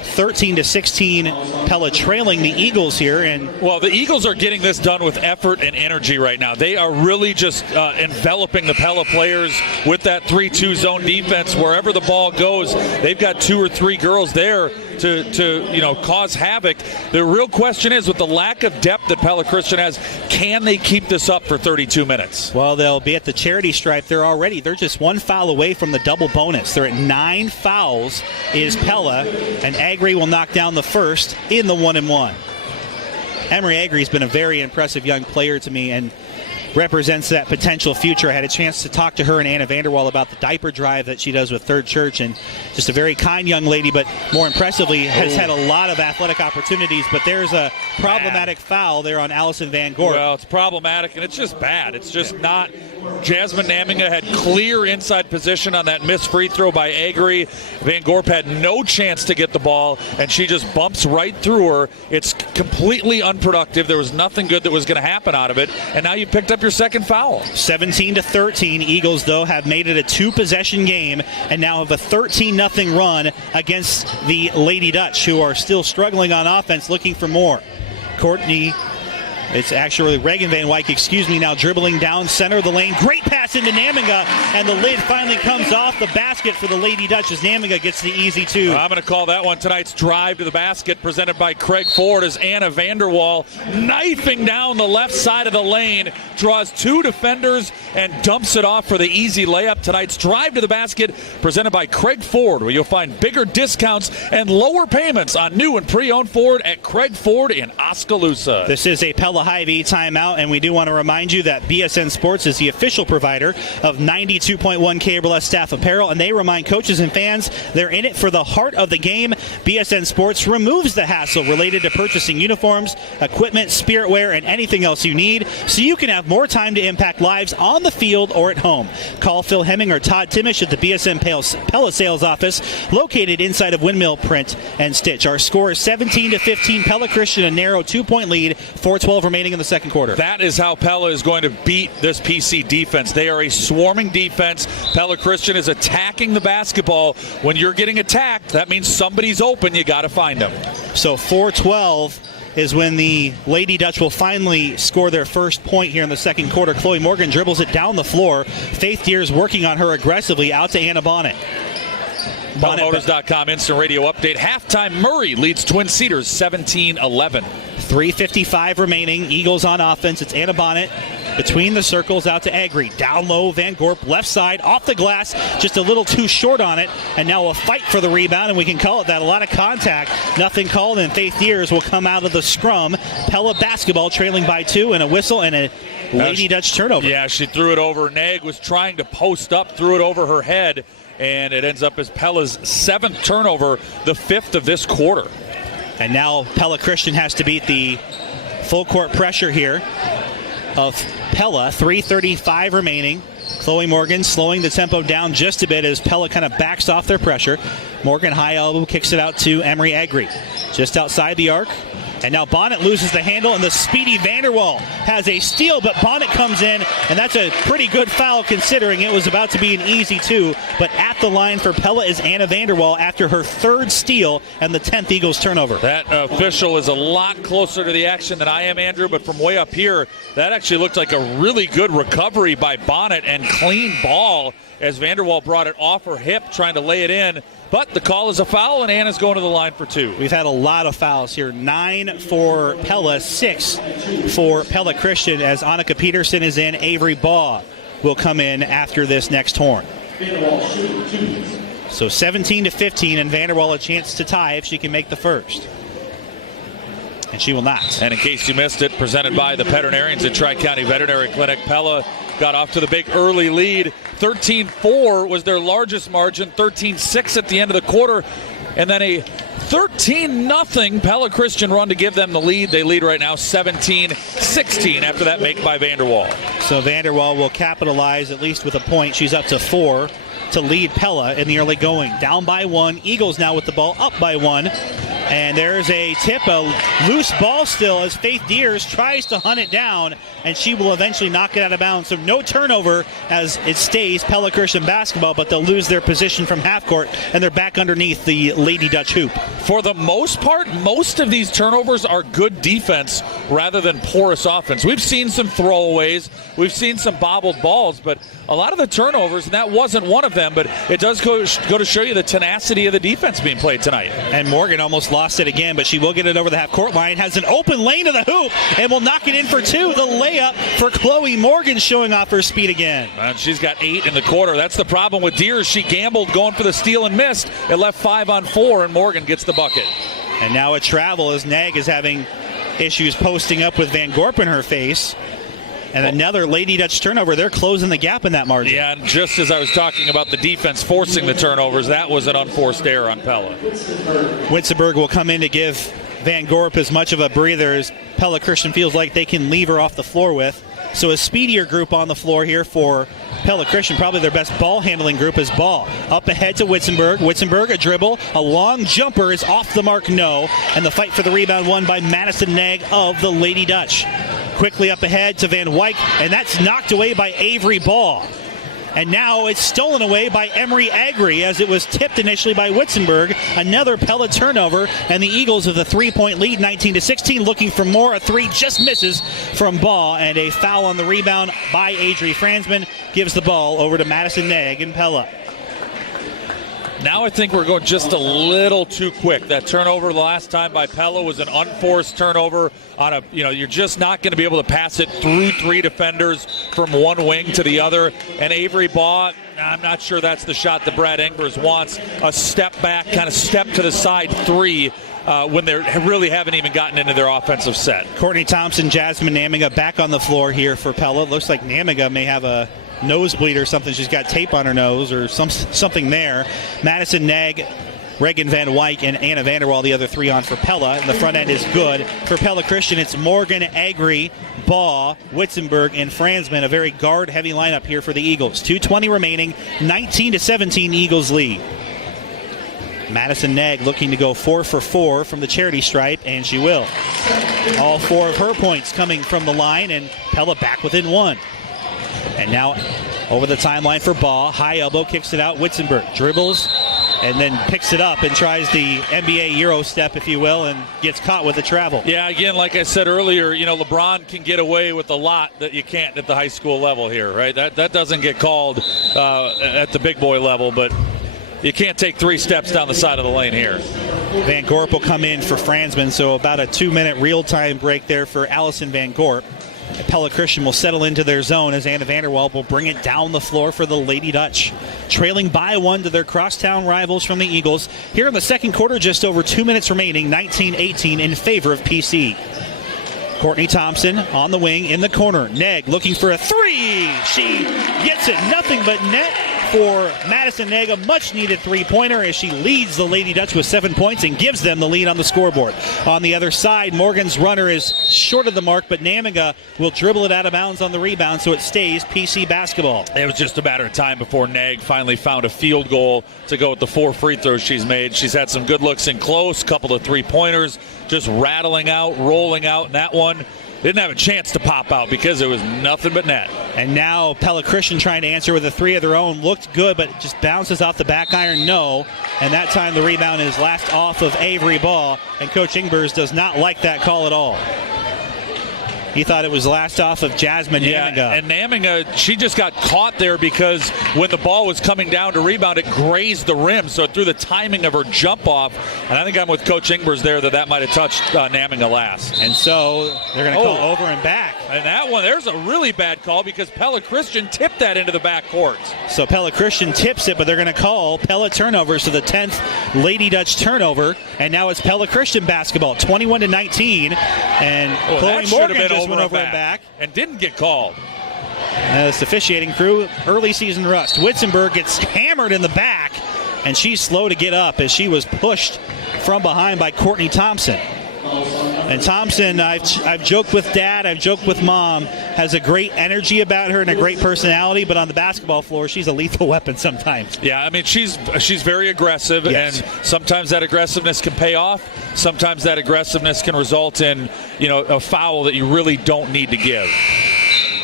13-16, Pella trailing the Eagles here. And well, the Eagles are getting this done with effort and energy right now. They are really just enveloping the Pella players with that 3-2 zone defense. Wherever the ball goes, they've got 2 or 3 girls there to cause havoc. The real question is, with the lack of depth that Pella Christian has, can they keep this up for 32 minutes? Well, they'll be at the charity stripe. They're just 1 foul away from the double bonus. They're at 9 fouls is Pella, and Agri will knock down the first in the 1-and-1. Emery Agri's been a very impressive young player to me, and represents that potential future. I had a chance to talk to her and Anna Vanderwall about the diaper drive that she does with Third Church, and just a very kind young lady, but more impressively has had a lot of athletic opportunities. But there's a problematic foul there on Allison Van Gorp. Well, it's problematic, and it's just bad. It's just not. Jasmine Naminga had clear inside position on that missed free throw by Agri. Van Gorp had no chance to get the ball, and she just bumps right through her. It's completely unproductive. There was nothing good that was going to happen out of it, and now you picked up your second foul. 17-13. Eagles, though, have made it a 2-possession game and now have a 13-0 run against the Lady Dutch, who are still struggling on offense, looking for more. Courtney It's actually Reagan Van Wyk, now dribbling down center of the lane. Great pass into Naminga, and the lid finally comes off the basket for the Lady Dutch as Naminga gets the easy two. I'm going to call that one tonight's drive to the basket, presented by Craig Ford, as Anna Vanderwall knifing down the left side of the lane, draws two defenders and dumps it off for the easy layup. Tonight's drive to the basket, presented by Craig Ford, where you'll find bigger discounts and lower payments on new and pre-owned Ford at Craig Ford in Oskaloosa. This is a Pella Hy-Vee timeout, and we do want to remind you that BSN Sports is the official provider of 92.1 KBLS staff apparel, and they remind coaches and fans they're in it for the heart of the game. BSN Sports removes the hassle related to purchasing uniforms, equipment, spirit wear, and anything else you need, so you can have more time to impact lives on the field or at home. Call Phil Hemming or Todd Timish at the BSN Pella sales office, located inside of Windmill Print and Stitch. Our score is 17-15. Pella Christian, a narrow 2-point lead, 4:12 remaining in the second quarter. That is how Pella is going to beat this PC defense. They are a swarming defense. Pella Christian is attacking the basketball. When you're getting attacked, that means somebody's open. You got to find them. So 4:12 is when the Lady Dutch will finally score their first point here in the second quarter. Chloe Morgan dribbles it down the floor. Faith Deers working on her aggressively, out to Anna Bonnet. PellaMotors.com instant radio update. Halftime, Murray leads Twin Cedars 17-11. 3:55 remaining. Eagles on offense. It's Anna Bonnet between the circles, out to Agri. Down low, Van Gorp, left side, off the glass, just a little too short on it. And now a fight for the rebound, and we can call it that. A lot of contact. Nothing called, and Faith Deers will come out of the scrum. Pella basketball trailing by 2, and a whistle and a Lady Dutch turnover. Yeah, she threw it over. Nag was trying to post up, threw it over her head, and it ends up as Pella's 7th turnover, the 5th of this quarter. And now Pella Christian has to beat the full court pressure here of Pella. 3:35 remaining. Chloe Morgan slowing the tempo down just a bit as Pella kind of backs off their pressure. Morgan high elbow kicks it out to Emery Agri, just outside the arc. And now Bonnet loses the handle, and the speedy Vanderwall has a steal, but Bonnet comes in, and that's a pretty good foul considering it was about to be an easy 2. But at the line for Pella is Anna Vanderwall after her 3rd steal and the 10th Eagles turnover. That official is a lot closer to the action than I am, Andrew, but from way up here, that actually looked like a really good recovery by Bonnet and clean ball as Vanderwall brought it off her hip, trying to lay it in. But the call is a foul, and Anna's going to the line for 2. We've had a lot of fouls here. 9 for Pella, 6 for Pella Christian, as Annika Peterson is in. Avery Baugh will come in after this next horn. So 17-15, and Vanderwall a chance to tie if she can make the first. And she will not. And in case you missed it, presented by the veterinarians at Tri-County Veterinary Clinic, Pella got off to the big early lead. 13-4 was their largest margin, 13-6 at the end of the quarter, and then a 13-0 Pella Christian run to give them the lead. They lead right now 17-16 after that make by Vanderwall. So Vanderwall will capitalize at least with a point. She's up to 4 to lead Pella in the early going. Down by 1. Eagles now with the ball, up by 1. And there's a tip, a loose ball still as Faith Deers tries to hunt it down, and she will eventually knock it out of bounds. So no turnover as it stays Pella Christian basketball, but they'll lose their position from half court, and they're back underneath the Lady Dutch hoop. For the most part, most of these turnovers are good defense rather than porous offense. We've seen some throwaways, we've seen some bobbled balls, but a lot of the turnovers, and that wasn't one of them, but it does go to show you the tenacity of the defense being played tonight. And Morgan almost lost it again, but she will get it over the half-court line, has an open lane to the hoop, and will knock it in for 2. The layup for Chloe Morgan, showing off her speed again. And she's got 8 in the quarter. That's the problem with Deers. She gambled going for the steal and missed. It left 5 on 4, and Morgan gets the bucket. And now a travel as Nag is having issues posting up with Van Gorp in her face. And another Lady Dutch turnover. They're closing the gap in that margin. Yeah, and just as I was talking about the defense forcing the turnovers, that was an unforced error on Pella. Witzenberg will come in to give Van Gorp as much of a breather as Pella Christian feels like they can leave her off the floor with. So a speedier group on the floor here for Pella Christian. Probably their best ball handling group is Ball. Up ahead to Witzenberg. Witzenberg, a dribble. A long jumper is off the mark, no. And the fight for the rebound won by Madison Nag of the Lady Dutch. Quickly up ahead to Van Wyk, and that's knocked away by Avery Ball. And now it's stolen away by Emery Agri as it was tipped initially by Witzenberg. Another Pella turnover, and the Eagles with a 3-point lead, 19-16, looking for more. A three just misses from Baugh, and a foul on the rebound by Adri Franzman gives the ball over to Madison Neg and Pella. Now I think we're going just a little too quick. That turnover last time by Pella was an unforced turnover on a, you're just not going to be able to pass it through three defenders from one wing to the other. And Avery Baugh, I'm not sure that's the shot that Brad Engbers wants. A step back, kind of step to the side three when they really haven't even gotten into their offensive set. Courtney Thompson, Jasmine Namiga back on the floor here for Pella. Looks like Namiga may have a nosebleed or something. She's got tape on her nose or something there. Madison Neg, Reagan Van Wyk, and Anna Vanderwall, the other three on for Pella. And the front end is good. For Pella Christian, it's Morgan, Agri, Baugh, Witzenberg, and Franzman. A very guard-heavy lineup here for the Eagles. 2:20 remaining, 19-17 Eagles lead. Madison Neg looking to go 4 for 4 from the charity stripe, and she will. All 4 of her points coming from the line, and Pella back within 1. And now over the timeline for Baugh. High elbow, kicks it out. Witzenberg dribbles and then picks it up and tries the NBA Euro step, if you will, and gets caught with the travel. Yeah, again, like I said earlier, LeBron can get away with a lot that you can't at the high school level here, right? That doesn't get called at the big boy level, but you can't take 3 steps down the side of the lane here. Van Gorp will come in for Franzman, so about a 2-minute real-time break there for Allison Van Gorp. Pella Christian will settle into their zone as Anna Vanderwall will bring it down the floor for the Lady Dutch. Trailing by 1 to their crosstown rivals from the Eagles. Here in the second quarter, just over 2 minutes remaining, 19-18 in favor of PC. Courtney Thompson on the wing in the corner. Neg looking for a 3. She gets it. Nothing but net for Madison Neg. A much-needed three-pointer as she leads the Lady Dutch with 7 points and gives them the lead on the scoreboard. On the other side, Morgan's runner is short of the mark, but Namiga will dribble it out of bounds on the rebound, so it stays PC basketball. It was just a matter of time before Neg finally found a field goal to go with the 4 free throws she's made. She's had some good looks in close, couple of three-pointers, just rattling out, rolling out, and that one didn't have a chance to pop out because it was nothing but net. And now Pella Christian trying to answer with a 3 of their own. Looked good, but it just bounces off the back iron. No. And that time the rebound is last off of Avery Baugh. And Coach Engbers does not like that call at all. He thought it was last off of Jasmine Namiga. And Namiga, she just got caught there because when the ball was coming down to rebound, it grazed the rim. So through the timing of her jump off, and I think I'm with Coach Engbers there that might have touched Namiga last. And so they're going to call over and back. And that one, there's a really bad call because Pella Christian tipped that into the backcourt. So Pella Christian tips it, but they're going to call Pella turnover. So the 10th Lady Dutch turnover. And now it's Pella Christian basketball, 21-19. And Chloe Morgan just went over and back. And didn't get called. This officiating crew, early season rust. Witzenberg gets hammered in the back, and she's slow to get up as she was pushed from behind by Courtney Thompson. And Thompson, I've joked with Dad, I've joked with Mom, has a great energy about her and a great personality, but on the basketball floor, she's a lethal weapon sometimes. Yeah, I mean, she's very aggressive, yes. And sometimes that aggressiveness can pay off. Sometimes that aggressiveness can result in, a foul that you really don't need to give.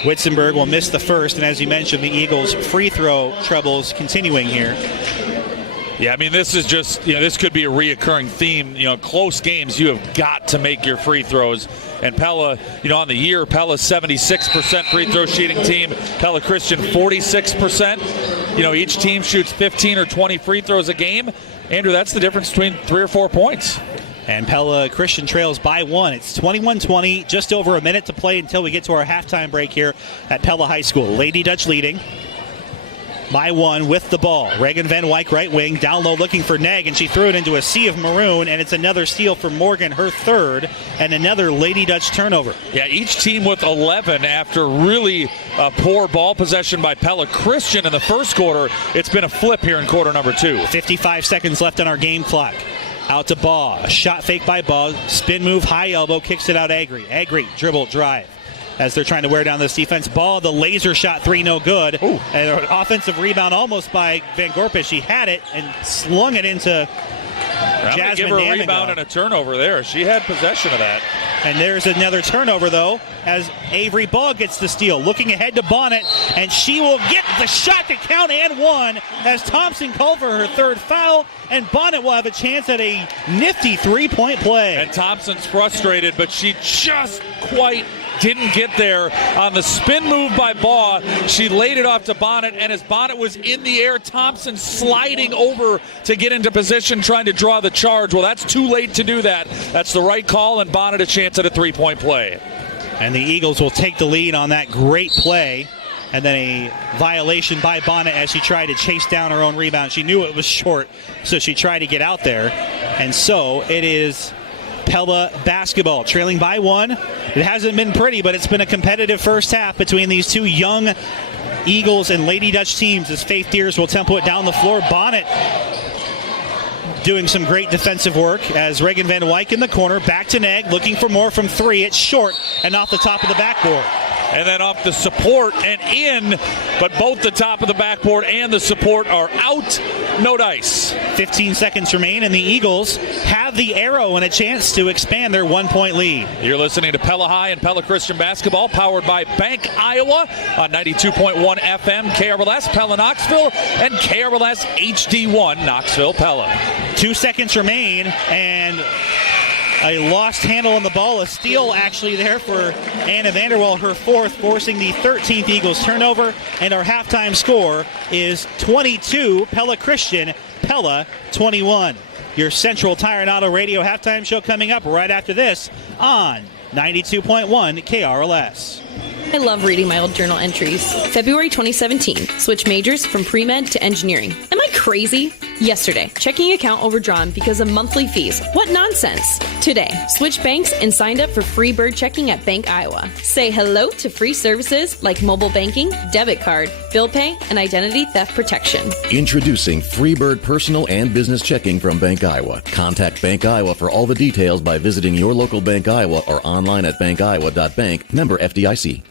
Witzenberg will miss the first, and as you mentioned, the Eagles' free throw troubles continuing here. Yeah, I mean, this is just, this could be a reoccurring theme. Close games, you have got to make your free throws. And Pella, on the year, Pella's 76% free throw shooting team. Pella Christian, 46%. Each team shoots 15 or 20 free throws a game. Andrew, that's the difference between 3 or 4 points. And Pella Christian trails by 1. It's 21-20, just over a minute to play until we get to our halftime break here at Pella High School. Lady Dutch leading by 1 with the ball. Reagan Van Wyk, right wing, down low looking for Neg, and she threw it into a sea of maroon, and it's another steal for Morgan, her third, and another Lady Dutch turnover. Yeah, each team with 11 after really poor ball possession by Pella Christian in the first quarter. It's been a flip here in quarter number 2. 55 seconds left on our game clock. Out to Baugh. A shot fake by Baugh. Spin move, high elbow, kicks it out Agri. Agri, dribble, drive. As they're trying to wear down this defense. Baugh, the laser shot 3, no good. Ooh. And an offensive rebound almost by Van Gorp. She had it and slung it into I'm give her a rebound and a turnover there. She had possession of that. And there's another turnover, though, as Avery Ball gets the steal. Looking ahead to Bonnet, and she will get the shot to count and one as Thompson called for her third foul, and Bonnet will have a chance at a nifty three-point play. And Thompson's frustrated, but she just quite didn't get there on the spin move by Baugh. She laid it off to Bonnet, and as Bonnet was in the air, Thompson sliding over to get into position, trying to draw the charge. Well, that's too late to do that. That's the right call, and Bonnet a chance at a three-point play. And the Eagles will take the lead on that great play. And then a violation by Bonnet as she tried to chase down her own rebound. She knew it was short, so she tried to get out there. And so it is Pella basketball, trailing by one. It hasn't been pretty, but it's been a competitive first half between these two young Eagles and Lady Dutch teams as Faith Deers will tempo it down the floor. Bonnet doing some great defensive work as Reagan Van Wyk in the corner. Back to Neg, looking for more from three. It's short and off the top of the backboard. And then off the support and in, but both the top of the backboard and the support are out. No dice. 15 seconds remain, and the Eagles have the arrow and a chance to expand their 1-point lead. You're listening to Pella High and Pella Christian Basketball, powered by Bank Iowa on 92.1 FM, KRLS Pella Knoxville, and KRLS HD1 Knoxville Pella. 2 seconds remain, and a lost handle on the ball. A steal actually there for Anna Vanderwell, her fourth, forcing the 13th Eagles turnover. And our halftime score is 22, Pella Christian, Pella 21. Your Central Tire and Auto Radio halftime show coming up right after this on 92.1 KRLS. I love reading my old journal entries. February 2017, switch majors from pre-med to engineering. Am I crazy? Yesterday, checking account overdrawn because of monthly fees. What nonsense? Today, switch banks and signed up for free bird checking at Bank Iowa. Say hello to free services like mobile banking, debit card, bill pay, and identity theft protection. Introducing Freebird personal and business checking from Bank Iowa. Contact Bank Iowa for all the details by visiting your local Bank Iowa or online at bankiowa.bank. Member FDIC.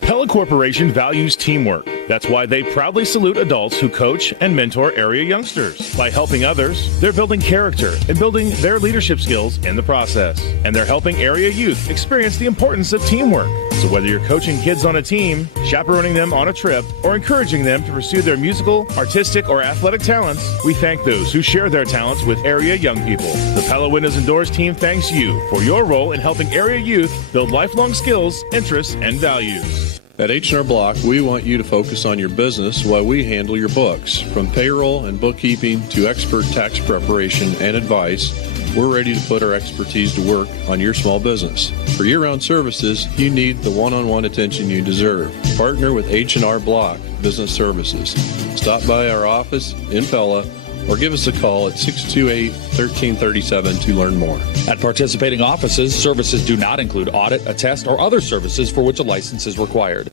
Pella Corporation values teamwork. That's why they proudly salute adults who coach and mentor area youngsters. By helping others, they're building character and building their leadership skills in the process. And they're helping area youth experience the importance of teamwork. So whether you're coaching kids on a team, chaperoning them on a trip, or encouraging them to pursue their musical, artistic, or athletic talents, we thank those who share their talents with area young people. The Pella Windows and Doors team thanks you for your role in helping area youth build lifelong skills, interests, and values. At H&R Block, we want you to focus on your business while we handle your books. From payroll and bookkeeping to expert tax preparation and advice, we're ready to put our expertise to work on your small business. For year-round services, you need the one-on-one attention you deserve. Partner with H&R Block Business Services. Stop by our office in Pella or give us a call at 628-1337 to learn more. At participating offices, services do not include audit, attest, or other services for which a license is required.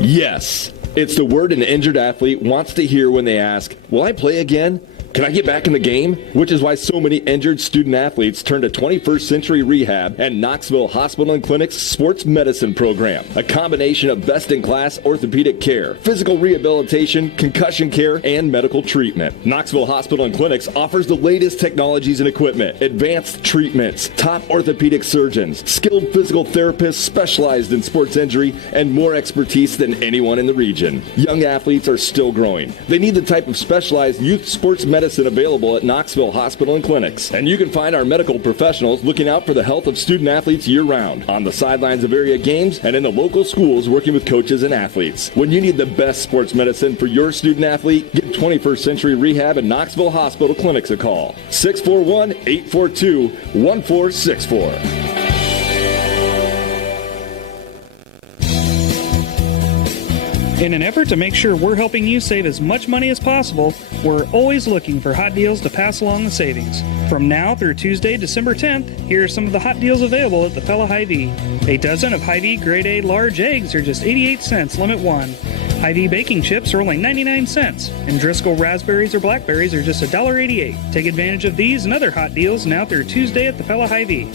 Yes, it's the word an injured athlete wants to hear when they ask, will I play again? Can I get back in the game? Which is why so many injured student athletes turn to 21st Century Rehab and Knoxville Hospital and Clinic's sports medicine program. A combination of best-in-class orthopedic care, physical rehabilitation, concussion care, and medical treatment. Knoxville Hospital and Clinics offers the latest technologies and equipment, advanced treatments, top orthopedic surgeons, skilled physical therapists specialized in sports injury, and more expertise than anyone in the region. Young athletes are still growing. They need the type of specialized youth sports medicine available at Knoxville Hospital and Clinics. And you can find our medical professionals looking out for the health of student athletes year-round, on the sidelines of area games, and in the local schools working with coaches and athletes. When you need the best sports medicine for your student athlete, give 21st Century Rehab and Knoxville Hospital Clinics a call. 641-842-1464. In an effort to make sure we're helping you save as much money as possible, we're always looking for hot deals to pass along the savings. From now through Tuesday, December 10th, here are some of the hot deals available at the Pella Hy-Vee. A dozen of Hy-Vee Grade A large eggs are just 88 cents, limit one. Hy-Vee baking chips are only 99 cents, and Driscoll raspberries or blackberries are just $1.88. Take advantage of these and other hot deals now through Tuesday at the Pella Hy-Vee.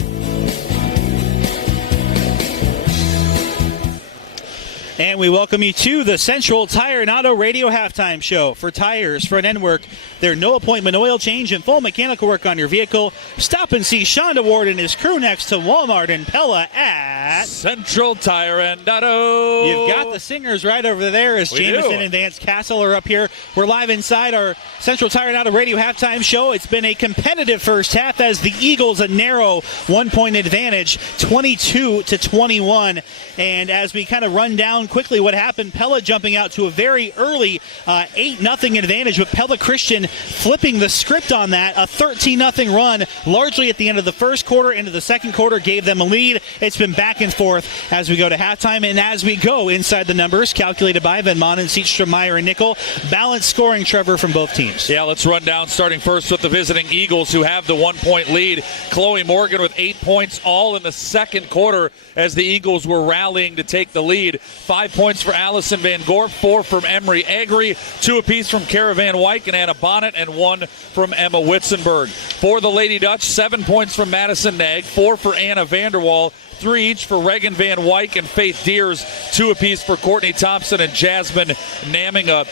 And we welcome you to the Central Tire and Auto Radio Halftime Show. For tires, front end work, their no appointment oil change and full mechanical work on your vehicle. Stop and see Shonda Ward and his crew next to Walmart and Pella at Central Tire and Auto. You've got the singers right over there as Jameson and Vance Castle are up here. We're live inside our Central Tire and Auto Radio Halftime Show. It's been a competitive first half as the Eagles a narrow 1-point advantage, 22-21. And as we kind of run down quickly what happened, Pella jumping out to a very early 8-0 advantage, but Pella Christian flipping the script on that. A 13-0 run largely at the end of the first quarter into the second quarter gave them a lead. It's been back and forth as we go to halftime and as we go inside the numbers calculated by Van Manen, Seatstrom, Meyer, and Nickel. Balanced scoring, Trevor, from both teams. Yeah, let's run down starting first with the visiting Eagles who have the 1-point lead. Chloe Morgan with 8 points all in the second quarter as the Eagles were rallying to take the lead. 5 points for Allison Van Gorp, 4 from Emery Agri, 2 apiece from Cara Van Wyk and Anna Bonnet, and 1 from Emma Witzenberg. For the Lady Dutch, 7 points from Madison Nag, 4 for Anna Vanderwall, 3 each for Reagan Van Wyk and Faith Deers, 2 apiece for Courtney Thompson and Jasmine Naminga.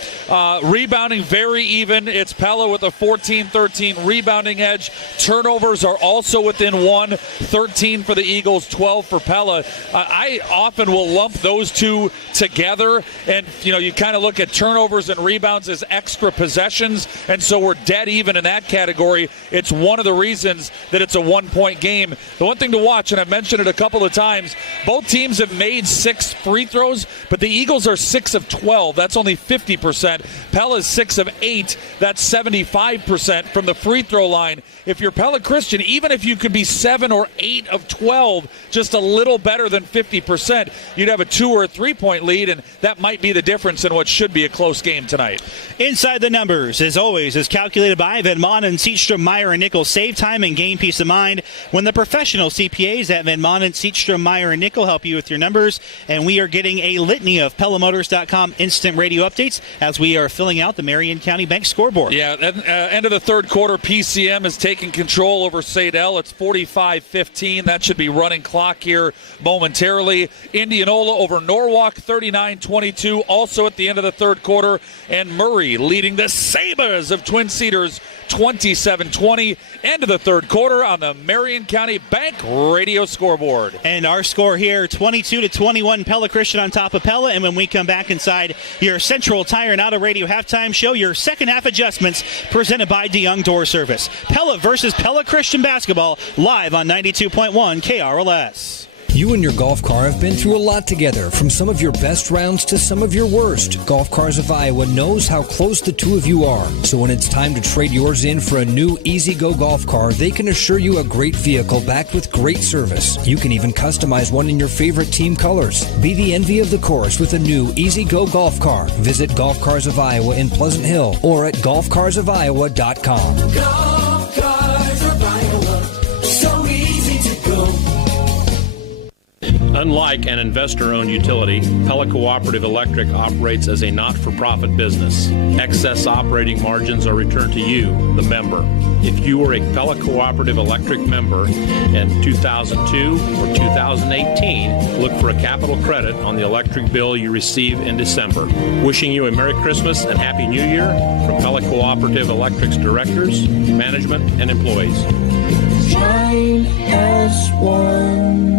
Rebounding very even. It's Pella with a 14-13 rebounding edge. Turnovers are also within 1, 13 for the Eagles, 12 for Pella. I often will lump those two together, and you kind of look at turnovers and rebounds as extra possessions, and so we're dead even in that category. It's one of the reasons that it's a 1-point game. The one thing to watch, and I've mentioned it a couple of times, both teams have made 6 free throws, but the Eagles are 6 of 12. That's only 50%. Pella's 6 of 8. That's 75% from the free throw line. If you're Pella Christian, even if you could be 7 or 8 of 12, just a little better than 50%, you'd have a 2 or a 3-point lead, and that might be the difference in what should be a close game tonight. Inside the numbers, as always, is calculated by Van Manen, Seatstrom, Meyer, and Nickel. Save time and gain peace of mind when the professional CPAs at Van Manen, Seatstrom, Meyer, and Nickel help you with your numbers. And we are getting a litany of PellaMotors.com instant radio updates as we are filling out the Marion County Bank scoreboard. Yeah, end of the third quarter, PCM is taking control over Sadell. It's 45-15. That should be running clock here momentarily. Indianola over Norwalk, 39-22. Also at the end of the third quarter. And Murray leading the Sabres of Twin Cedars, 27-20. End of the third quarter on the Marion County Bank radio scoreboard. And our score here, 22-21, Pella Christian on top of Pella. And when we come back inside your Central Tire and Auto Radio halftime show, your second half adjustments presented by DeYoung Door Service. Pella versus Pella Christian basketball live on 92.1 KRLS. You and your golf car have been through a lot together, from some of your best rounds to some of your worst. Golf Cars of Iowa knows how close the two of you are. So when it's time to trade yours in for a new Easy Go golf car, they can assure you a great vehicle backed with great service. You can even customize one in your favorite team colors. Be the envy of the course with a new Easy Go golf car. Visit Golf Cars of Iowa in Pleasant Hill or at golfcarsofiowa.com. Golf Cars of Iowa, so easy to go. Unlike an investor-owned utility, Pella Cooperative Electric operates as a not-for-profit business. Excess operating margins are returned to you, the member. If you were a Pella Cooperative Electric member in 2002 or 2018, look for a capital credit on the electric bill you receive in December. Wishing you a Merry Christmas and Happy New Year from Pella Cooperative Electric's directors, management, and employees. Shine as one.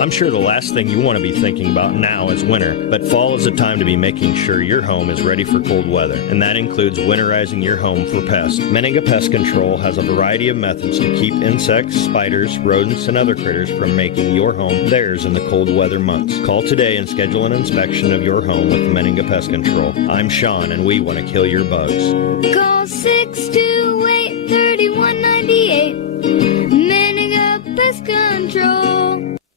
I'm sure the last thing you want to be thinking about now is winter, but fall is a time to be making sure your home is ready for cold weather, and that includes winterizing your home for pests. Meninga Pest Control has a variety of methods to keep insects, spiders, rodents, and other critters from making your home theirs in the cold weather months. Call today and schedule an inspection of your home with Meninga Pest Control. I'm Sean, and we want to kill your bugs. Call 628-3198. Meninga Pest Control.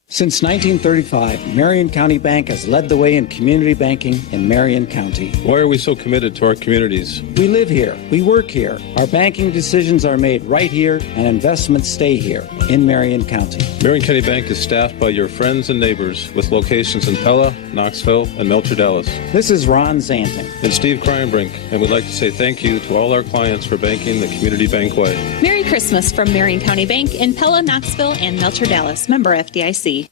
Since 1935, Marion County Bank has led the way in community banking in Marion County. Why are we so committed to our communities? We live here. We work here. Our banking decisions are made right here, and investments stay here in Marion County. Marion County Bank is staffed by your friends and neighbors with locations in Pella, Knoxville, and Melcher Dallas. This is Ron Zanting. And Steve Kreinbrink, and we'd like to say thank you to all our clients for banking the community bank way. Merry Christmas from Marion County Bank in Pella, Knoxville, and Melcher Dallas. Member FDIC.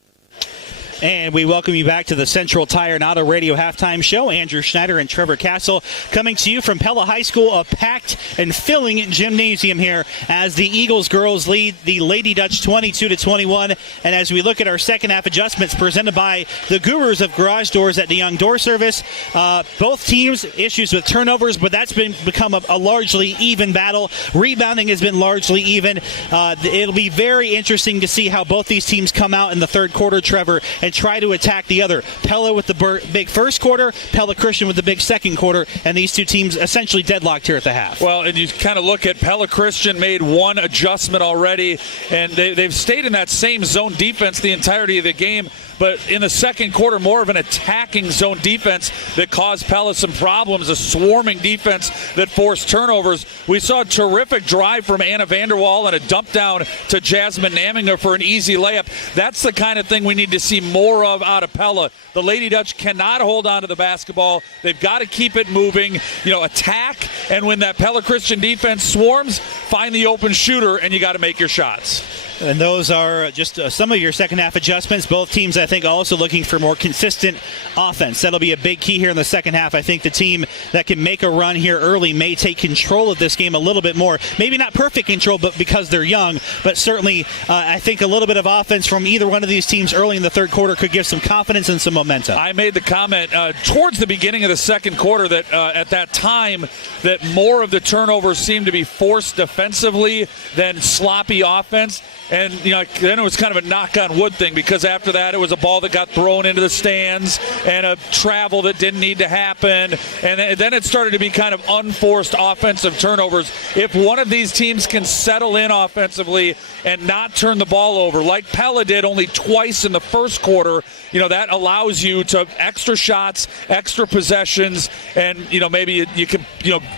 And we welcome you back to the Central Tire and Auto Radio halftime show. Andrew Schneider and Trevor Castle coming to you from Pella High School, a packed and filling gymnasium here as the Eagles girls lead the Lady Dutch 22-21. And as we look at our second half adjustments presented by the gurus of garage doors at the Young Door Service, both teams issues with turnovers, but that's become a largely even battle. Rebounding has been largely even. It'll be very interesting to see how both these teams come out in the third quarter, Trevor, and try to attack the other. Pella with the big first quarter, Pella Christian with the big second quarter, and these two teams essentially deadlocked here at the half. Well, and you kind of look at Pella Christian made one adjustment already, and they've stayed in that same zone defense the entirety of the game. But in the second quarter, more of an attacking zone defense that caused Pella some problems, a swarming defense that forced turnovers. We saw a terrific drive from Anna Vanderwall and a dump down to Jasmine Naminger for an easy layup. That's the kind of thing we need to see more of out of Pella. The Lady Dutch cannot hold on to the basketball. They've got to keep it moving, attack. And when that Pella Christian defense swarms, find the open shooter, and you got to make your shots. And those are just some of your second half adjustments. Both teams, I think, also looking for more consistent offense. That'll be a big key here in the second half. I think the team that can make a run here early may take control of this game a little bit more. Maybe not perfect control, but because they're young. But certainly, I think a little bit of offense from either one of these teams early in the third quarter could give some confidence and some momentum. I made the comment towards the beginning of the second quarter that at that time that more of the turnovers seemed to be forced defensively than sloppy offense. And, then it was kind of a knock-on-wood thing because after that it was a ball that got thrown into the stands and a travel that didn't need to happen. And then it started to be kind of unforced offensive turnovers. If one of these teams can settle in offensively and not turn the ball over, like Pella did only twice in the first quarter, that allows you to extra shots, extra possessions, and, maybe you can,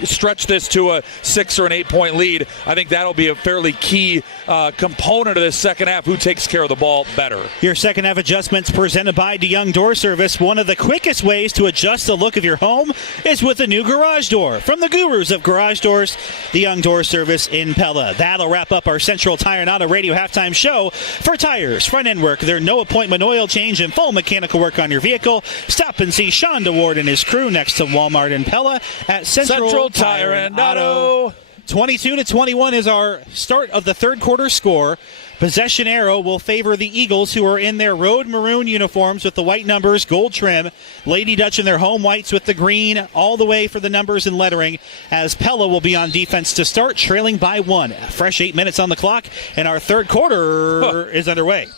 stretch this to a 6 or an 8-point lead. I think that'll be a fairly key component of this second half, who takes care of the ball better. Your second half adjustments presented by DeYoung Door Service. One of the quickest ways to adjust the look of your home is with a new garage door. From the gurus of garage doors, DeYoung Door Service in Pella. That'll wrap up our Central Tire and Auto Radio halftime show. For tires, front end work, their no appointment oil change and full mechanical work on your vehicle. Stop and see Sean DeWard and his crew next to Walmart in Pella at Central Tire and Auto. 22-21 is our start of the third quarter score. Possession arrow will favor the Eagles, who are in their road maroon uniforms with the white numbers, gold trim. Lady Dutch in their home whites with the green all the way for the numbers and lettering, as Pella will be on defense to start, trailing by 1. Fresh 8 minutes on the clock, and our third quarter is underway.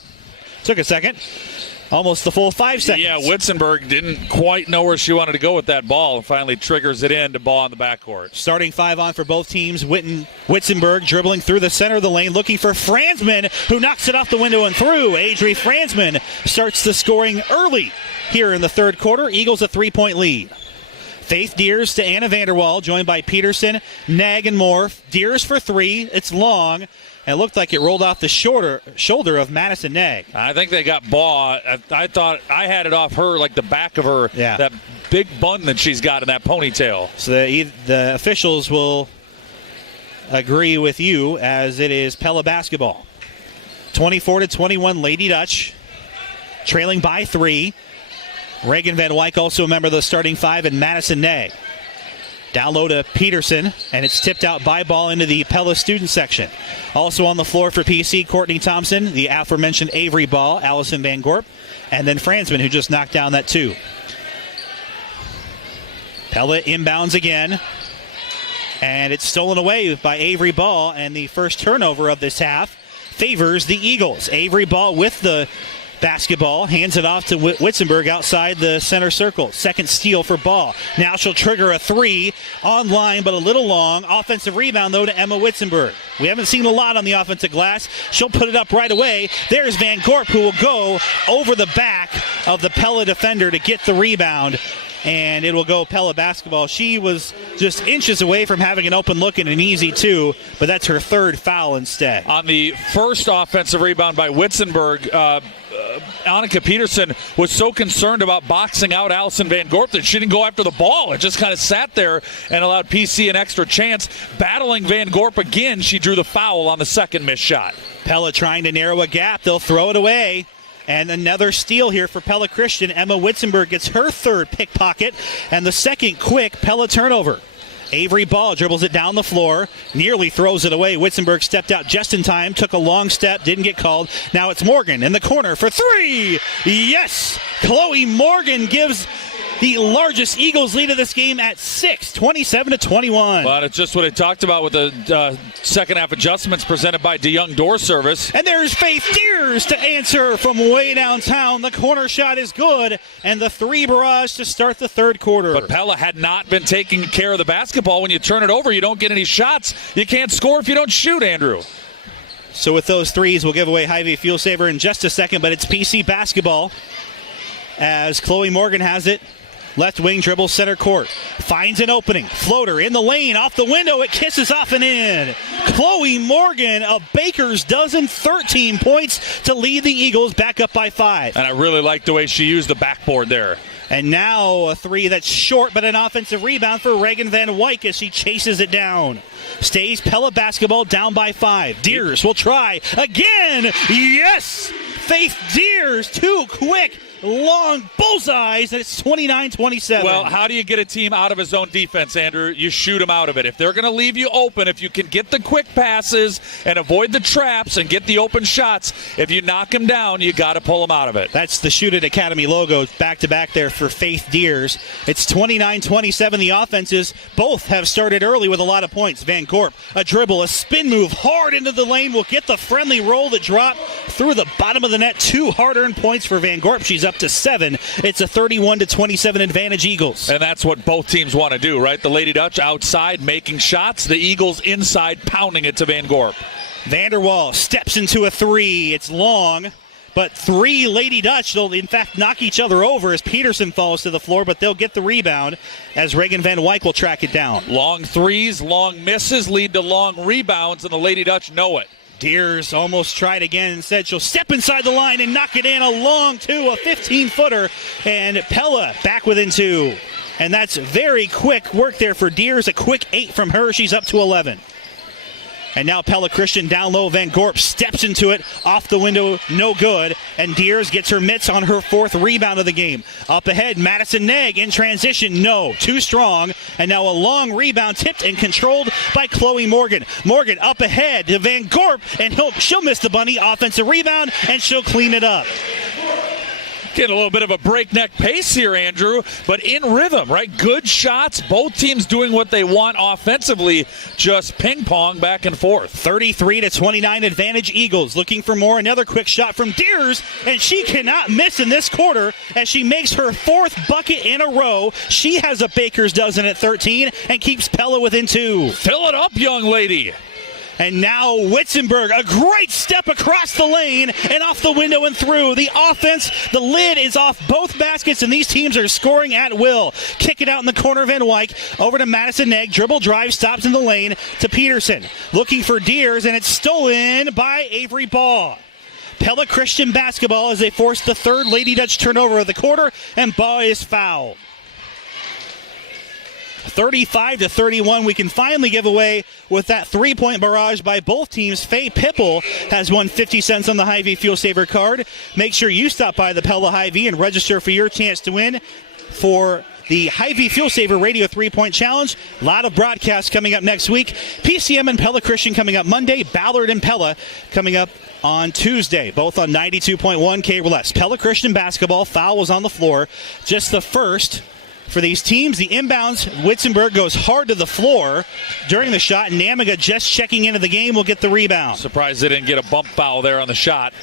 Took a second. Almost the full 5 seconds. Yeah, Witzenberg didn't quite know where she wanted to go with that ball and finally triggers it in to ball on the backcourt. Starting 5 on for both teams. Witzenberg dribbling through the center of the lane, looking for Fransman, who knocks it off the window and through. Adri Fransman starts the scoring early here in the third quarter. Eagles a 3-point lead. Faith Deers to Anna Vanderwall, joined by Peterson, Nag, and Moore. Deers for 3. It's long. And it looked like it rolled off the shoulder of Madison Nag. I think they got ball. I thought I had it off her, like the back of her, that big bun that she's got in that ponytail. So the officials will agree with you, as it is Pella basketball. 24-21, Lady Dutch, trailing by 3. Reagan Van Wyk, also a member of the starting 5, and Madison Nag. Down low to Peterson, and it's tipped out by ball into the Pella student section. Also on the floor for PC, Courtney Thompson, the aforementioned Avery Ball, Allison Van Gorp, and then Fransman, who just knocked down that 2. Pella inbounds again, and it's stolen away by Avery Ball, and the first turnover of this half favors the Eagles. Avery Ball with the basketball, hands it off to Witzenberg outside the center circle. Second steal for Ball. Now she'll trigger a 3 online, but a little long. Offensive rebound, though, to Emma Witzenberg. We haven't seen a lot on the offensive glass. She'll put it up right away. There's Van Gorp, who will go over the back of the Pella defender to get the rebound. And it will go Pella basketball. She was just inches away from having an open look and an easy 2, but that's her third foul instead. On the first offensive rebound by Witzenberg, Annika Peterson was so concerned about boxing out Allison Van Gorp that she didn't go after the ball. It just kind of sat there and allowed PC an extra chance. Battling Van Gorp again, she drew the foul on the second missed shot. Pella trying to narrow a gap. They'll throw it away. And another steal here for Pella Christian. Emma Witzenberg gets her third pickpocket and the second quick Pella turnover. Avery Ball dribbles it down the floor, nearly throws it away. Witzenberg stepped out just in time, took a long step, didn't get called. Now it's Morgan in the corner for three. Yes! Chloe Morgan gives the largest Eagles lead of this game at 6, 27-21. Well, it's just what I talked about with the second half adjustments presented by DeYoung Door Service. And there's Faith Deers to answer from way downtown. The corner shot is good, and the three barrage to start the third quarter. But Pella had not been taking care of the basketball. When you turn it over, you don't get any shots. You can't score if you don't shoot, Andrew. So with those threes, we'll give away Hy-Vee Fuel Saver in just a second, but it's PC basketball as Chloe Morgan has it. Left wing dribble, center court. Finds an opening. Floater in the lane, off the window. It kisses off and in. Chloe Morgan, a baker's dozen, 13 points to lead the Eagles back up by 5. And I really like the way she used the backboard there. And now a three that's short, but an offensive rebound for Reagan Van Wyk as she chases it down. Stays Pella basketball down by 5. Deers will try again. Yes! Faith Deers, too quick. Long bullseyes, and it's 29-27. Well, how do you get a team out of his own defense, Andrew? You shoot them out of it. If they're going to leave you open, if you can get the quick passes and avoid the traps and get the open shots, if you knock them down, you got to pull them out of it. That's the Shoot It Academy logo back-to-back there for Faith Deers. It's 29-27. The offenses both have started early with a lot of points. Van Gorp, a dribble, a spin move, hard into the lane, will get the friendly roll that dropped through the bottom of the net. 2 hard-earned points for Van Gorp. She's up to 7. It's a 31-27 advantage Eagles. And that's what both teams want to do, right? The Lady Dutch outside making shots, the Eagles inside pounding it to Van Gorp. Vanderwall steps into a three. It's long, but 3 Lady Dutch. They'll in fact knock each other over as Peterson falls to the floor, but they'll get the rebound as Reagan Van Wyk will track it down. Long threes, long misses lead to long rebounds, and the Lady Dutch know it. Deers almost tried again and said she'll step inside the line and knock it in. A long 2, a 15-footer, and Pella back within 2. And that's very quick work there for Deers. A quick 8 from her. She's up to 11. And now Pella Christian down low. Van Gorp steps into it. Off the window, no good. And Deers gets her mitts on her 4th rebound of the game. Up ahead, Madison Negg in transition. No, too strong. And now a long rebound tipped and controlled by Chloe Morgan. Morgan up ahead to Van Gorp, and she'll miss the bunny. Offensive rebound, and she'll clean it up. Getting a little bit of a breakneck pace here, Andrew, but in rhythm, right? Good shots. Both teams doing what they want offensively, just ping-pong back and forth. 33-29 advantage Eagles. Looking for more. Another quick shot from Deers, and she cannot miss in this quarter as she makes her 4th bucket in a row. She has a baker's dozen at 13 and keeps Pella within 2. Fill it up, young lady. And now Witzenberg, a great step across the lane and off the window and through. The offense, the lid is off both baskets, and these teams are scoring at will. Kick it out in the corner, Van Wyk, over to Madison Negg. Dribble drive, stops in the lane to Peterson. Looking for Deers, and it's stolen by Avery Ball. Pella Christian basketball as they force the 3rd Lady Dutch turnover of the quarter, and Ball is fouled. 35-31, we can finally give away with that 3-point barrage by both teams. Faye Pipple has won 50 cents on the Hy-Vee Fuel Saver card. Make sure you stop by the Pella Hy-Vee and register for your chance to win for the Hy-Vee Fuel Saver Radio 3-Point Challenge. A lot of broadcasts coming up next week. PCM and Pella Christian coming up Monday. Ballard and Pella coming up on Tuesday, both on 92.1 KRLS. Pella Christian basketball, foul was on the floor. Just the first for these teams. The inbounds, Witzenberg goes hard to the floor during the shot. Namiga just checking into the game will get the rebound. Surprised they didn't get a bump foul there on the shot.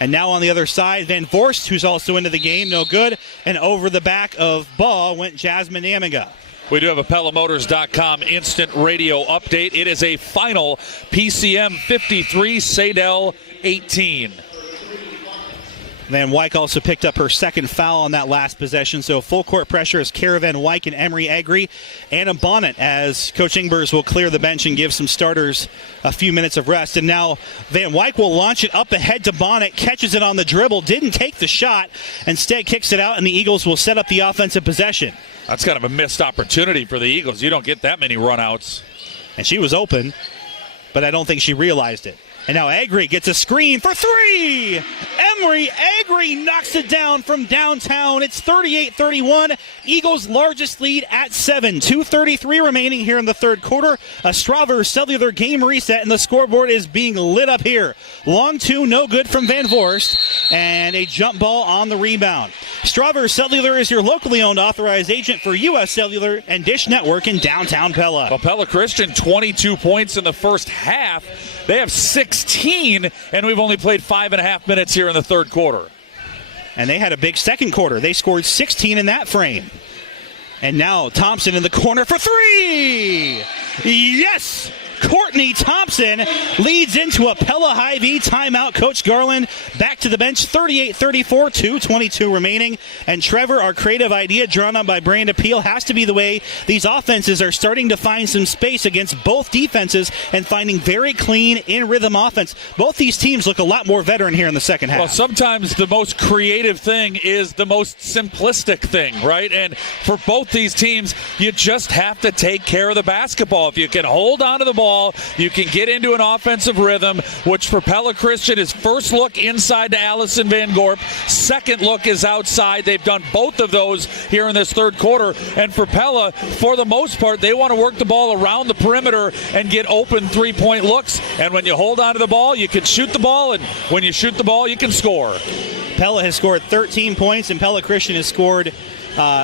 And now on the other side, Van Vorst, who's also into the game, no good. And over the back of Ball went Jasmine Namiga. We do have a PellaMotors.com instant radio update. It is a final PCM 53, Sadell 18. Van Wyk also picked up her 2nd foul on that last possession. So full court pressure as Kara Van Wyk and Emery Egri. Anna Bonnet as Coach Ingbers will clear the bench and give some starters a few minutes of rest. And now Van Wyk will launch it up ahead to Bonnet, catches it on the dribble, didn't take the shot, instead kicks it out, and the Eagles will set up the offensive possession. That's kind of a missed opportunity for the Eagles. You don't get that many runouts. And she was open, but I don't think she realized it. And now Agri gets a screen for three. Emery Agri knocks it down from downtown. It's 38-31. Eagles' largest lead at 7. 2:33 remaining here in the third quarter. A Strauver Cellular game reset, and the scoreboard is being lit up here. Long two, no good from Van Voorst, and a jump ball on the rebound. Strauver Cellular is your locally owned authorized agent for U.S. Cellular and Dish Network in downtown Pella. Well, Pella Christian, 22 points in the first half. They have 16, and we've only played 5.5 minutes here in the third quarter. And they had a big second quarter. They scored 16 in that frame. And now Thompson in the corner for three. Yes! Courtney Thompson leads into a Pella Hy-Vee timeout. Coach Garland back to the bench, 38-34, 2:22 remaining. And Trevor, our creative idea drawn up by Branda Peel, has to be the way these offenses are starting to find some space against both defenses and finding very clean, in-rhythm offense. Both these teams look a lot more veteran here in the second half. Well, sometimes the most creative thing is the most simplistic thing, right? And for both these teams, you just have to take care of the basketball. If you can hold on to the ball, you can get into an offensive rhythm, which for Pella Christian is first look inside to Allison Van Gorp. Second look is outside. They've done both of those here in this third quarter. And for Pella, for the most part, they want to work the ball around the perimeter and get open three-point looks. And when you hold on to the ball, you can shoot the ball. And when you shoot the ball, you can score. Pella has scored 13 points, and Pella Christian has scored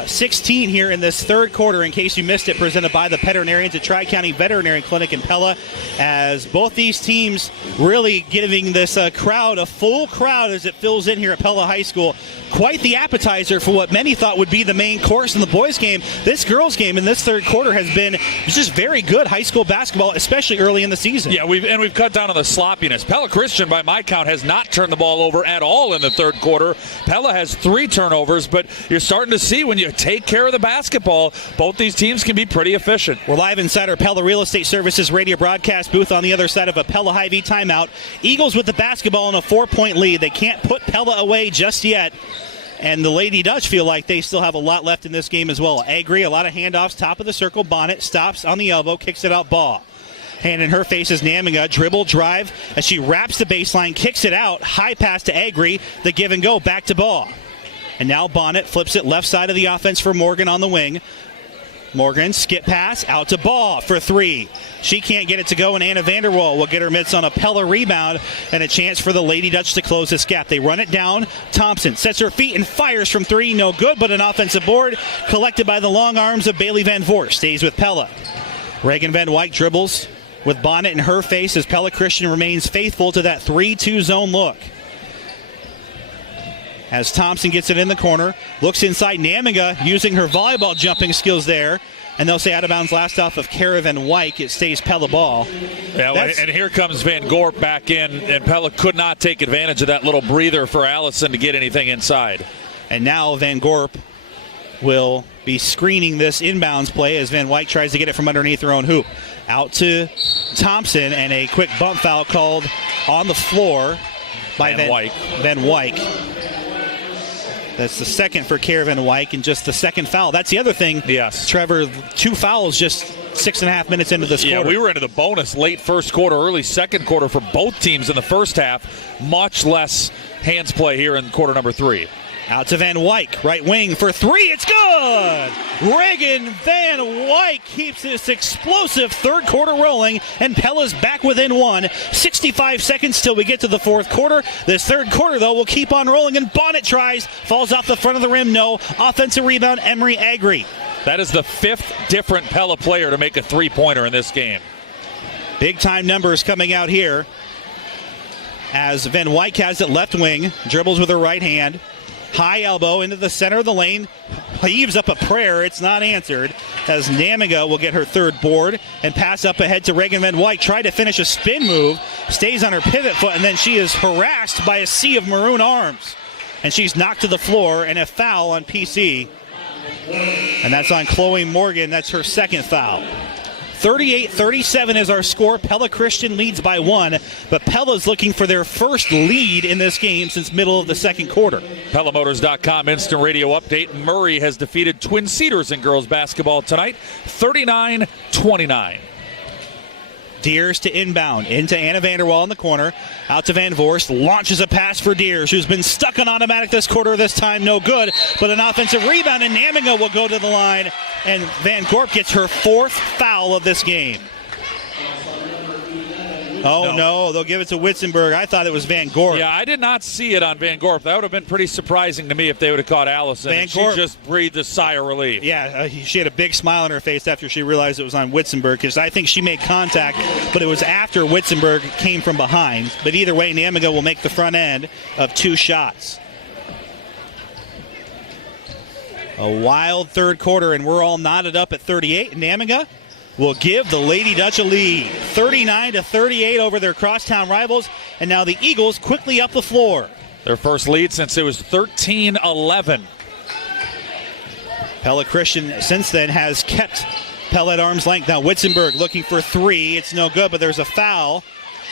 16 here in this third quarter. In case you missed it, presented by the veterinarians at Tri-County Veterinary Clinic in Pella, as both these teams really giving this crowd a full crowd as it fills in here at Pella High School. Quite the appetizer for what many thought would be the main course in the boys game. This girls game in this third quarter has been just very good high school basketball, especially early in the season. Yeah, we've cut down on the sloppiness. Pella Christian, by my count, has not turned the ball over at all in the third quarter. Pella has 3 turnovers, but you're starting to see when you take care of the basketball, both these teams can be pretty efficient. We're live inside our Pella Real Estate Services radio broadcast booth on the other side of a Pella Hy-Vee timeout. Eagles with the basketball in a 4-point lead. They can't put Pella away just yet. And the Lady Dutch feel like they still have a lot left in this game as well. Agri, a lot of handoffs, top of the circle. Bonnet stops on the elbow, kicks it out, ball. Hand in her face is Namiga. Dribble, drive, as she wraps the baseline, kicks it out. High pass to Agri. The give and go, back to ball. And now Bonnet flips it left side of the offense for Morgan on the wing. Morgan, skip pass, out to ball for 3. She can't get it to go, and Anna Vanderwall will get her mitts on a Pella rebound and a chance for the Lady Dutch to close this gap. They run it down. Thompson sets her feet and fires from 3. No good, but an offensive board collected by the long arms of Bailey Van Voorst. Stays with Pella. Reagan Van Wyk dribbles with Bonnet in her face as Pella Christian remains faithful to that 3-2 zone look. As Thompson gets it in the corner, looks inside. Namiga using her volleyball jumping skills there. And they'll say out of bounds last off of Kara Van Wyk. It stays Pella ball. Yeah, and here comes Van Gorp back in, and Pella could not take advantage of that little breather for Allison to get anything inside. And now Van Gorp will be screening this inbounds play as Van Wyk tries to get it from underneath her own hoop. Out to Thompson, and a quick bump foul called on the floor by Van Wyk. That's the second for Kara Van Wyk, and just the second foul. That's the other thing. Yes. Trevor, 2 fouls just 6.5 minutes into this quarter. Yeah, we were into the bonus late first quarter, early second quarter for both teams in the first half. Much less hands play here in quarter number 3. Out to Van Wyk, right wing for 3. It's good! Reagan Van Wyk keeps this explosive third quarter rolling, and Pella's back within 1. 65 seconds till we get to the fourth quarter. This third quarter, though, will keep on rolling, and Bonnet tries. Falls off the front of the rim, no. Offensive rebound, Emery Agri. That is the 5th different Pella player to make a three-pointer in this game. Big-time numbers coming out here as Van Wyk has it left wing, dribbles with her right hand. High elbow into the center of the lane. Heaves up a prayer. It's not answered. As Namiga will get her third board and pass up ahead to Reagan Van Wyk. Tried to finish a spin move. Stays on her pivot foot, and then she is harassed by a sea of maroon arms. And she's knocked to the floor, and a foul on PC. And that's on Chloe Morgan. That's her second foul. 38-37 is our score. Pella Christian leads by 1, but Pella's looking for their first lead in this game since middle of the second quarter. PellaMotors.com instant radio update. Murray has defeated Twin Cedars in girls basketball tonight, 39-29. Deers to inbound, into Anna Vanderwall in the corner, out to Van Voorst, launches a pass for Deers, who's been stuck on automatic this quarter, this time no good, but an offensive rebound, and Namiga will go to the line, and Van Gorp gets her 4th foul of this game. Oh, no, they'll give it to Witzenberg. I thought it was Van Gorp. Yeah, I did not see it on Van Gorp. That would have been pretty surprising to me if they would have caught Allison. Van Gorp, she just breathed a sigh of relief. Yeah, she had a big smile on her face after she realized it was on Witzenberg, because I think she made contact, but it was after Witzenberg came from behind. But either way, Namiga will make the front end of 2 shots. A wild third quarter, and we're all knotted up at 38. Namiga will give the Lady Dutch a lead, 39-38 over their crosstown rivals, and now the Eagles quickly up the floor. Their first lead since it was 13-11. Pella Christian since then has kept Pella at arm's length. Now Witzenberg looking for 3. It's no good, but there's a foul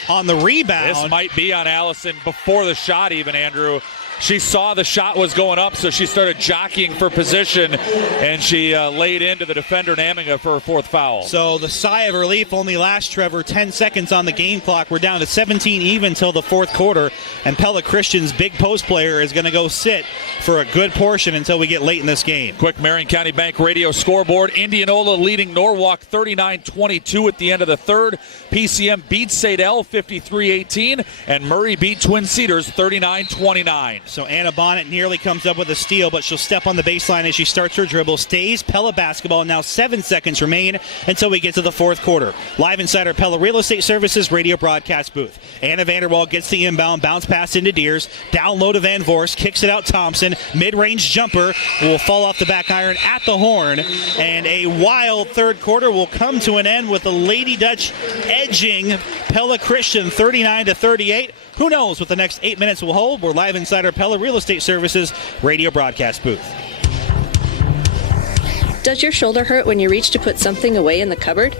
on the rebound. This might be on Allison before the shot even, Andrew. She saw the shot was going up, so she started jockeying for position, and she laid into the defender, Namiga, for her 4th foul. So the sigh of relief only lasts, Trevor, 10 seconds on the game clock. We're down to 17 even until the 4th quarter, and Pella Christian's big post player is going to go sit for a good portion until we get late in this game. Quick Marion County Bank radio scoreboard. Indianola leading Norwalk 39-22 at the end of the 3rd. PCM beats St. L 53-18, and Murray beat Twin Cedars 39-29. So Anna Bonnet nearly comes up with a steal, but she'll step on the baseline as she starts her dribble. Stays Pella basketball. Now 7 seconds remain until we get to the 4th quarter. Live inside our Pella Real Estate Services radio broadcast booth. Anna Vanderwall gets the inbound, bounce pass into Deers. Down low to Van Voorst, kicks it out Thompson. Mid-range jumper will fall off the back iron at the horn. And a wild third quarter will come to an end with the Lady Dutch edging Pella Christian 39-38. Who knows what the next 8 minutes will hold? We're live inside our Pella Real Estate Services radio broadcast booth. Does your shoulder hurt when you reach to put something away in the cupboard?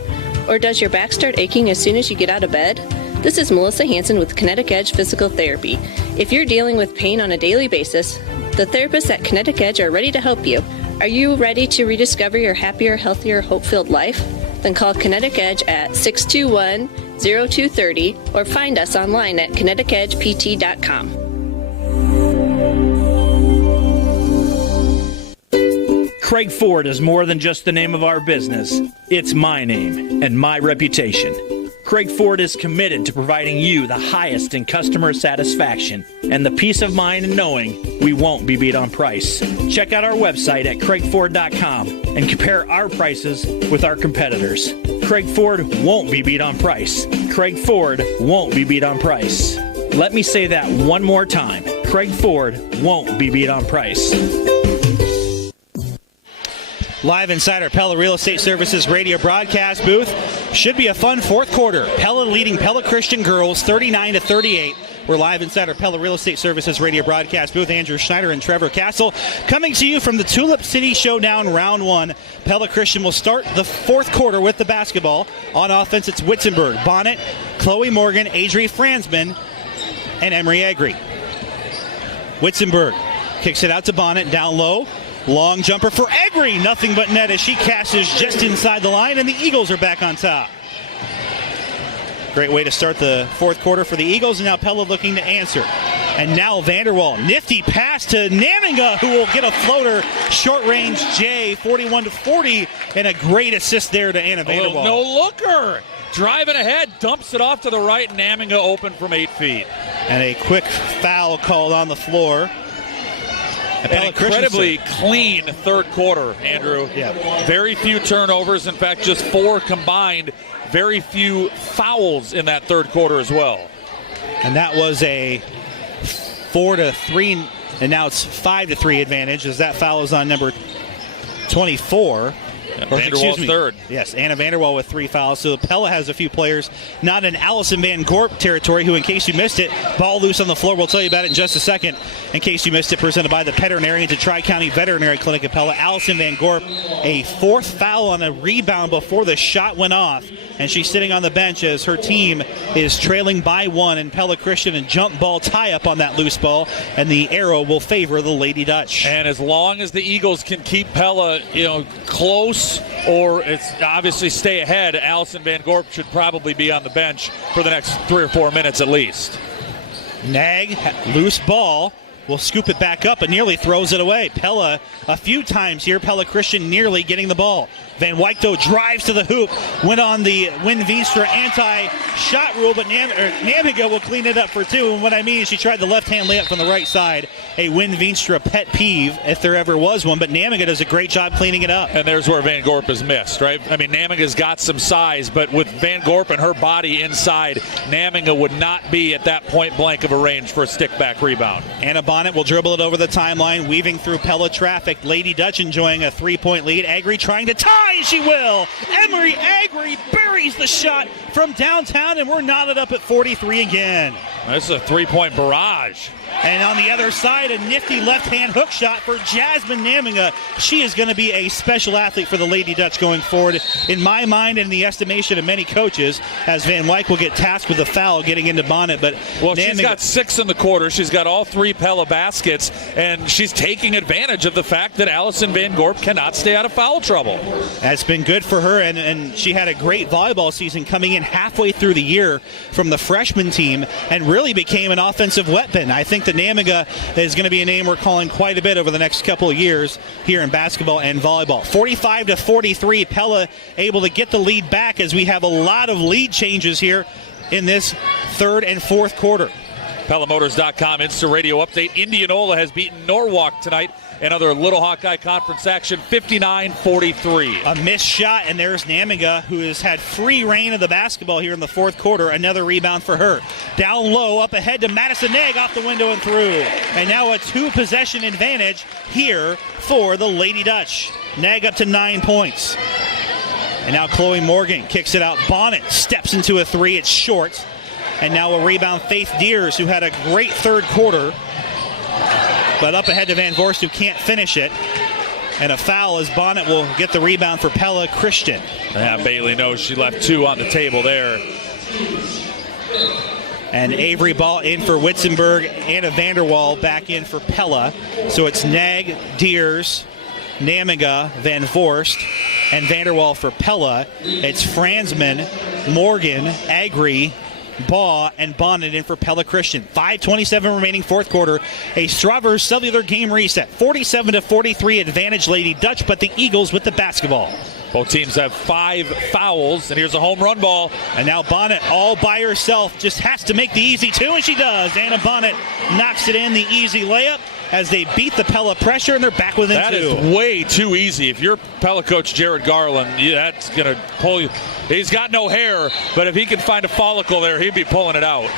Or does your back start aching as soon as you get out of bed? This is Melissa Hansen with Kinetic Edge Physical Therapy. If you're dealing with pain on a daily basis, the therapists at Kinetic Edge are ready to help you. Are you ready to rediscover your happier, healthier, hope-filled life? Then call Kinetic Edge at 621-0230 or find us online at kineticedgept.com. Craig Ford is more than just the name of our business. It's my name and my reputation. Craig Ford is committed to providing you the highest in customer satisfaction and the peace of mind in knowing we won't be beat on price. Check out our website at craigford.com and compare our prices with our competitors. Craig Ford won't be beat on price. Craig Ford won't be beat on price. Let me say that one more time. Craig Ford won't be beat on price. Live inside our Pella Real Estate Services radio broadcast booth. Should be a fun 4th quarter. Pella leading Pella Christian girls 39-38. We're live inside our Pella Real Estate Services radio broadcast booth. Andrew Schneider and Trevor Castle coming to you from the Tulip City Showdown Round 1. Pella Christian will start the 4th quarter with the basketball. On offense, it's Witzenberg, Bonnet, Chloe Morgan, Adri Fransman, and Emery Agri. Witzenberg kicks it out to Bonnet, down low. Long jumper for Egri. Nothing but net as she caches just inside the line, and the Eagles are back on top. Great way to start the 4th quarter for the Eagles, and now Pella looking to answer. And now Vanderwall. Nifty pass to Namiga, who will get a floater. Short range J, 41-40, and a great assist there to Anna Vanderwall. No-looker. Driving ahead, dumps it off to the right, and Namiga open from 8 feet. And a quick foul called on the floor. An incredibly clean 3rd quarter, Andrew. Yeah. Very few turnovers. In fact, just 4 combined. Very few fouls in that 3rd quarter as well. And that was a 4-3, and now it's 5-3 advantage as that foul is on number 24. Vanderwall's 3rd. Yes, Anna Vanderwall with 3 fouls. So Pella has a few players not in Allison Van Gorp territory, who, in case you missed it, ball loose on the floor. We'll tell you about it in just a second. In case you missed it, presented by the Veterinarians at Tri-County Veterinary Clinic at Pella. Allison Van Gorp, a 4th foul on a rebound before the shot went off. And she's sitting on the bench as her team is trailing by 1. And Pella Christian and jump ball tie-up on that loose ball. And the arrow will favor the Lady Dutch. And as long as the Eagles can keep Pella, close close or it's obviously stay ahead, Allison Van Gorp should probably be on the bench for the next 3 or 4 minutes at least. Nag, loose ball. Will scoop it back up and nearly throws it away. Pella, a few times here, Pella Christian nearly getting the ball. Van Wyk, though, drives to the hoop. Went on the Win Veenstra anti-shot rule, but Namiga will clean it up for two. And what I mean is she tried the left-hand layup from the right side. A Win Veenstra pet peeve, if there ever was one. But Namiga does a great job cleaning it up. And there's where Van Gorp is missed, right? I mean, Namiga's got some size, but with Van Gorp and her body inside, Namiga would not be at that point blank of a range for a stick-back rebound. Anna Bonnet will dribble it over the timeline, weaving through Pella traffic. Lady Dutch enjoying a 3-point lead. Agri trying to tie, and she will. Emery Agri buries the shot from downtown, and we're knotted up at 43 again. This is a 3-point barrage. And on the other side, a nifty left-hand hook shot for Jasmine Namiga. She is going to be a special athlete for the Lady Dutch going forward, in my mind and in the estimation of many coaches, as Van Wyk will get tasked with a foul getting into Bonnet. But well, she's got 6 in the quarter. She's got all 3 Pella baskets, and she's taking advantage of the fact that Allison Van Gorp cannot stay out of foul trouble. That's been good for her, and she had a great volleyball season coming in halfway through the year from the freshman team and really became an offensive weapon. I think that Namiga is going to be a name we're calling quite a bit over the next couple of years here in basketball and volleyball. 45-43, Pella able to get the lead back as we have a lot of lead changes here in this third and fourth quarter. PellaMotors.com Insta Radio update. Indianola has beaten Norwalk tonight. Another Little Hawkeye Conference action, 59-43. A missed shot, and there's Namiga, who has had free reign of the basketball here in the fourth quarter. Another rebound for her. Down low, up ahead to Madison Nag, off the window and through. And now a 2-possession advantage here for the Lady Dutch. Nag up to 9 points. And now Chloe Morgan kicks it out. Bonnet steps into a 3. It's short. And now a rebound, Faith Deers, who had a great third quarter. But up ahead to Van Vorst, who can't finish it. And a foul as Bonnet will get the rebound for Pella Christian. Yeah, Bailey knows she left 2 on the table there. And Avery ball in for Witzenberg. Anna Vanderwall back in for Pella. So it's Nag, Deers, Namiga, Van Vorst, and Vanderwall for Pella. It's Franzman, Morgan, Agri, Baugh, and Bonnet in for Pella Christian. 5:27 remaining fourth quarter. A Strawberry Cellular game reset. 47-43 advantage Lady Dutch, but the Eagles with the basketball. Both teams have 5 fouls, and here's a home run ball. And now Bonnet all by herself just has to make the easy 2, and she does. Anna Bonnet knocks it in, the easy layup, as they beat the Pella pressure, and they're back within 2. That is way too easy. If you're Pella coach Jared Garland, that's going to pull you. He's got no hair, but if he can find a follicle there, he'd be pulling it out.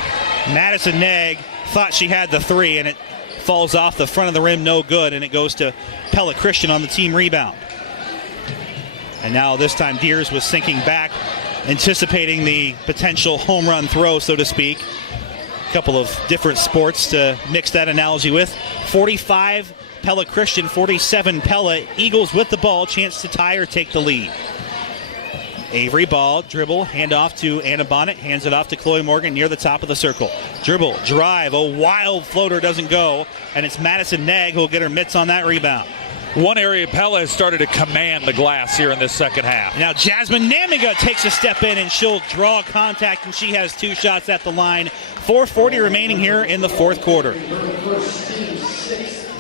Madison Nag thought she had the 3, and it falls off the front of the rim, no good, and it goes to Pella Christian on the team rebound. And now this time Deers was sinking back, anticipating the potential home run throw, so to speak. A couple of different sports to mix that analogy with. 45 Pella Christian, 47 Pella. Eagles with the ball, chance to tie or take the lead. Avery ball, dribble, hand off to Anna Bonnet, hands it off to Chloe Morgan near the top of the circle. Dribble, drive, a wild floater doesn't go, and it's Madison Nag who will get her mitts on that rebound. One area Pella has started to command the glass here in this second half. Now Jasmine Namiga takes a step in, and she'll draw contact, and she has 2 shots at the line. 4:40 remaining here in the fourth quarter.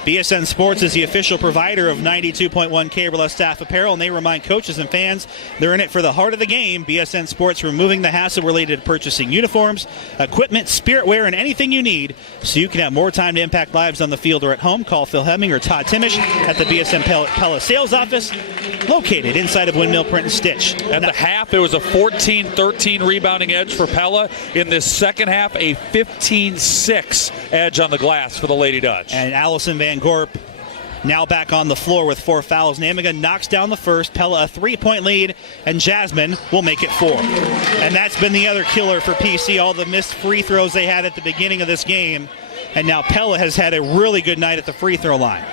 BSN Sports is the official provider of 92.1 KRLS staff apparel, and they remind coaches and fans they're in it for the heart of the game. BSN Sports removing the hassle related to purchasing uniforms, equipment, spirit wear, and anything you need so you can have more time to impact lives on the field or at home. Call Phil Hemming or Todd Timish at the BSN Pella sales office located inside of Windmill Print and Stitch. At the half, it was a 14-13 rebounding edge for Pella. In this second half, a 15-6 edge on the glass for the Lady Dutch. And Allison Van Gorp now back on the floor with 4 fouls. Namiga knocks down the first. Pella a 3-point lead, and Jasmine will make it 4. And that's been the other killer for PC, all the missed free throws they had at the beginning of this game. And now Pella has had a really good night at the free throw line.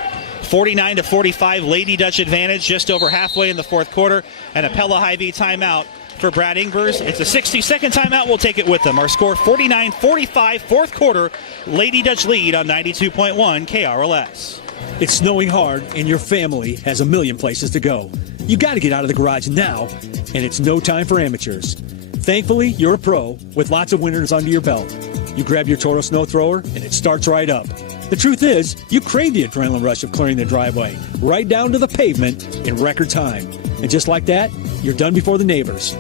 49-45 Lady Dutch advantage just over halfway in the fourth quarter, and a Pella High-V timeout for Brad Ingvers. It's a 60-second timeout. We'll take it with them. Our score 49-45, fourth quarter. Lady Dutch lead on 92.1 KRLS. It's snowing hard, and your family has a million places to go. you got to get out of the garage now, and it's no time for amateurs. Thankfully, you're a pro with lots of winters under your belt. You grab your Toro snow thrower, and it starts right up. The truth is, you crave the adrenaline rush of clearing the driveway, right down to the pavement in record time. And just like that, you're done before the neighbors.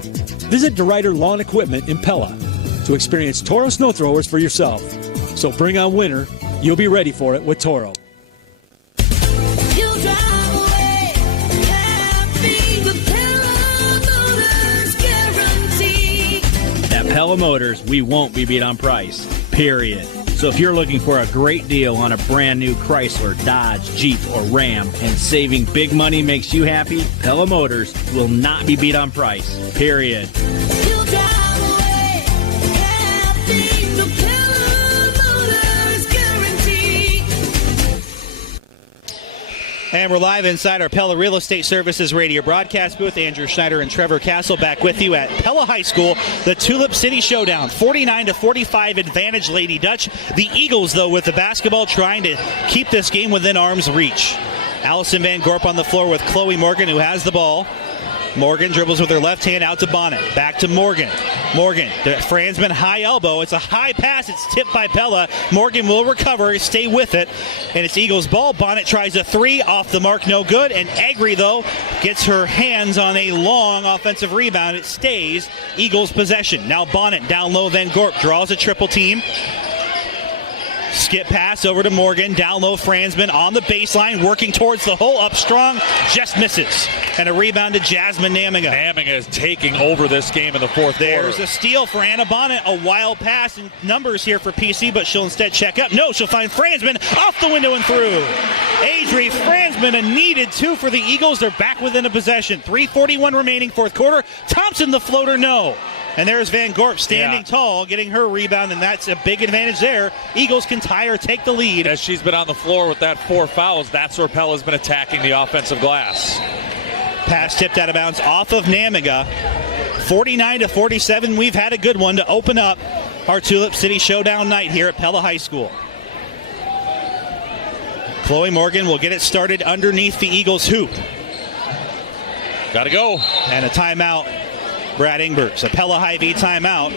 Visit DeRuyter Lawn Equipment in Pella to experience Toro snow throwers for yourself. So bring on winter. You'll be ready for it with Toro. At Pella Motors, we won't be beat on price, period. So if you're looking for a great deal on a brand new Chrysler, Dodge, Jeep, or Ram, and saving big money makes you happy, Pella Motors will not be beat on price, period. And we're live inside our Pella Real Estate Services radio broadcast booth. Andrew Schneider and Trevor Castle back with you at Pella High School. The Tulip City Showdown, 49-45 advantage Lady Dutch. The Eagles, though, with the basketball trying to keep this game within arm's reach. Allison Van Gorp on the floor with Chloe Morgan, who has the ball. Morgan dribbles with her left hand out to Bonnet. Back to Morgan. Morgan, Franzman high elbow. It's a high pass. It's tipped by Pella. Morgan will recover, stay with it. And it's Eagles ball. Bonnet tries a three. Off the mark, no good. And Agri, though, gets her hands on a long offensive rebound. It stays Eagles possession. Now Bonnet down low. Van Gorp draws a triple team. Skip pass over to Morgan. Down low, Franzman on the baseline, working towards the hole. Up strong, just misses. And a rebound to Jasmine Namiga. Namiga is taking over this game in the fourth quarter. There's a steal for Anna Bonnet. A wild pass and numbers here for PC, but she'll instead check up. No, she'll find Franzman off the window and through. Adri Franzman, a needed two for the Eagles. They're back within a possession. 3:41 remaining, fourth quarter. Thompson, the floater, no. And there's Van Gorp standing tall, getting her rebound, and that's a big advantage there. Eagles can tie or take the lead. As she's been on the floor with that 4 fouls, that's where Pella's been attacking the offensive glass. Pass tipped out of bounds off of Namiga. 49-47. We've had a good one to open up our Tulip City Showdown night here at Pella High School. Chloe Morgan will get it started underneath the Eagles' hoop. Got to go. And a timeout. Brad Ingbers, a Pella High V timeout.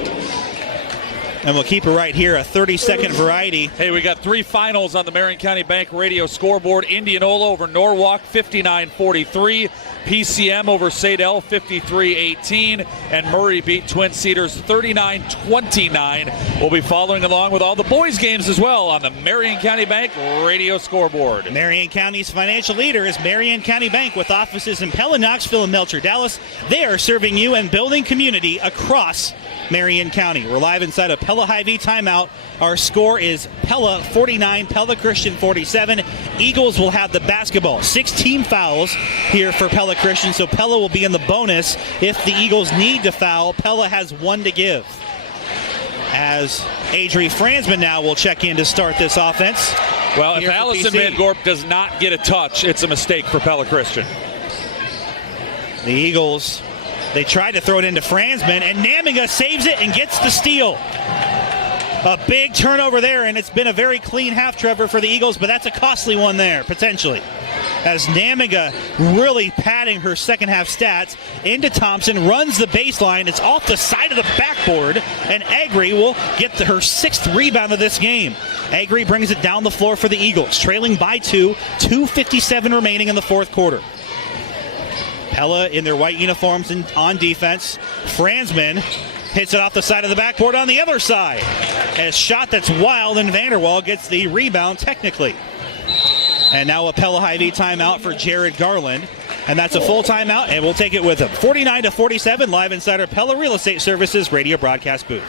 And we'll keep it right here, a 30-second variety. Hey, we got 3 finals on the Marion County Bank radio scoreboard. Indianola over Norwalk, 59-43. PCM over Sadell, 53-18. And Murray beat Twin Cedars, 39-29. We'll be following along with all the boys' games as well on the Marion County Bank radio scoreboard. Marion County's financial leader is Marion County Bank, with offices in Pella, Knoxville, and Melcher, Dallas. They are serving you and building community across Marion County. We're live inside a Pella High V timeout. Our score is Pella 49, Pella Christian 47. Eagles will have the basketball. 16 fouls here for Pella Christian, so Pella will be in the bonus if the Eagles need to foul. Pella has 1 to give. As Adri Franzman now will check in to start this offense. Well, if Allison Van Gorp does not get a touch, it's a mistake for Pella Christian. The Eagles, they tried to throw it into Franzman, and Namiga saves it and gets the steal. A big turnover there, and it's been a very clean half, Trevor, for the Eagles, but that's a costly one there, potentially. As Namiga really padding her second half stats into Thompson, runs the baseline. It's off the side of the backboard, and Agri will get to her 6th rebound of this game. Agri brings it down the floor for the Eagles, trailing by 2, 2:57 remaining in the fourth quarter. Pella in their white uniforms and on defense. Franzman hits it off the side of the backboard on the other side. A shot that's wild, and Vanderwall gets the rebound technically. And now a Pella High V timeout for Jared Garland. And that's a full timeout, and we'll take it with him. 49-47, live inside our Pella Real Estate Services radio broadcast booth.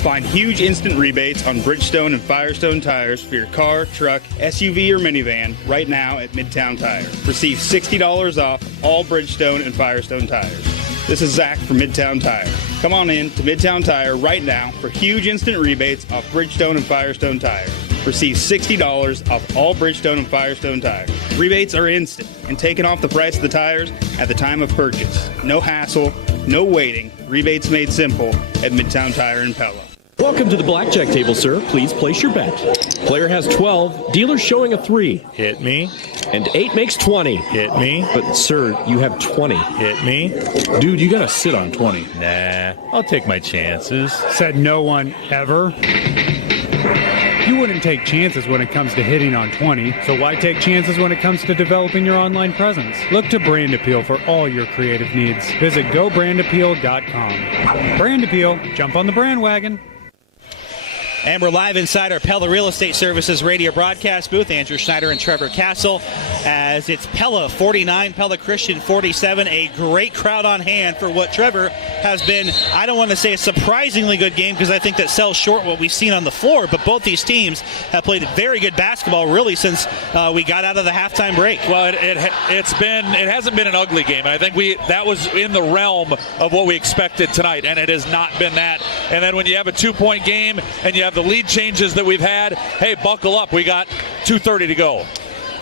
Find huge instant rebates on Bridgestone and Firestone tires for your car, truck, SUV, or minivan right now at Midtown Tire. Receive $60 off all Bridgestone and Firestone tires. This is Zach from Midtown Tire. Come on in to Midtown Tire right now for huge instant rebates off Bridgestone and Firestone tires. Receive $60 off all Bridgestone and Firestone tires. Rebates are instant and taken off the price of the tires at the time of purchase. No hassle, no waiting. Rebates made simple at Midtown Tire in Pella. Welcome to the blackjack table, sir. Please place your bet. Player has 12. Dealer showing a 3. Hit me. And 8 makes 20. Hit me. But, sir, you have 20. Hit me. Dude, you got to sit on 20. Nah, I'll take my chances. Said no one ever. You wouldn't take chances when it comes to hitting on 20, so why take chances when it comes to developing your online presence? Look to Brand Appeal for all your creative needs. Visit GoBrandAppeal.com. Brand Appeal, jump on the brand wagon. And we're live inside our Pella Real Estate Services radio broadcast booth. Andrew Schneider and Trevor Castle, as it's Pella 49, Pella Christian 47. A great crowd on hand for what, Trevor, has been, I don't want to say a surprisingly good game, because I think that sells short what we've seen on the floor, but both these teams have played very good basketball really since we got out of the halftime break. Well, it hasn't been an ugly game. I think that was in the realm of what we expected tonight, and it has not been that. And then when you have a 2-point game and you have the lead changes that we've had, hey, buckle up. We got 2:30 to go.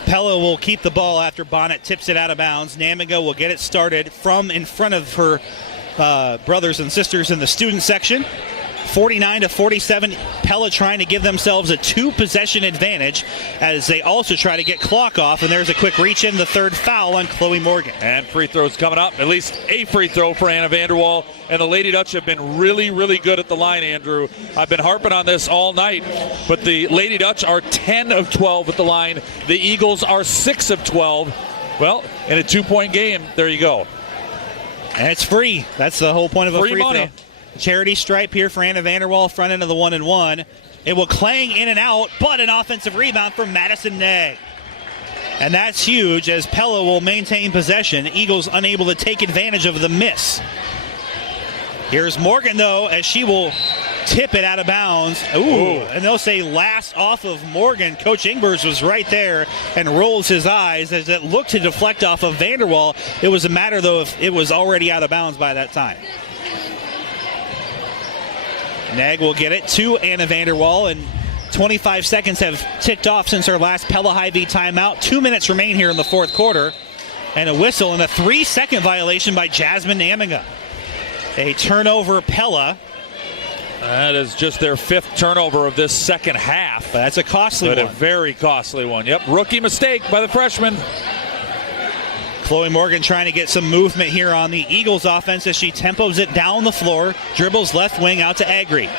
Pella will keep the ball after Bonnet tips it out of bounds. Namiga will get it started from in front of her brothers and sisters in the student section. 49-47, Pella trying to give themselves a 2-possession advantage as they also try to get clock off, and there's a quick reach in, the third foul on Chloe Morgan. And free throws coming up, at least a free throw for Anna Vanderwall, and the Lady Dutch have been really, really good at the line, Andrew. I've been harping on this all night, but the Lady Dutch are 10 of 12 at the line. The Eagles are 6 of 12. Well, in a 2-point game, there you go. And it's free. That's the whole point of a free money. Throw. Charity stripe here for Anna Vanderwall, front end of the 1-and-1. It will clang in and out, but an offensive rebound from Madison Negg. And that's huge as Pella will maintain possession. Eagles unable to take advantage of the miss. Here's Morgan, though, as she will tip it out of bounds. Ooh. And they'll say last off of Morgan. Coach Ingbers was right there and rolls his eyes as it looked to deflect off of Vanderwall. It was a matter, though, if it was already out of bounds by that time. Negg will get it to Anna Vanderwall, and 25 seconds have ticked off since our last Pella Hy-Vee timeout. 2 minutes remain here in the fourth quarter, and a whistle and a 3-second violation by Jasmine Namiga. A turnover, Pella. That is just their 5th turnover of this second half. But that's a costly one. A very costly one. Yep, rookie mistake by the freshman. Chloe Morgan trying to get some movement here on the Eagles offense as she tempos it down the floor, dribbles left wing out to Agri.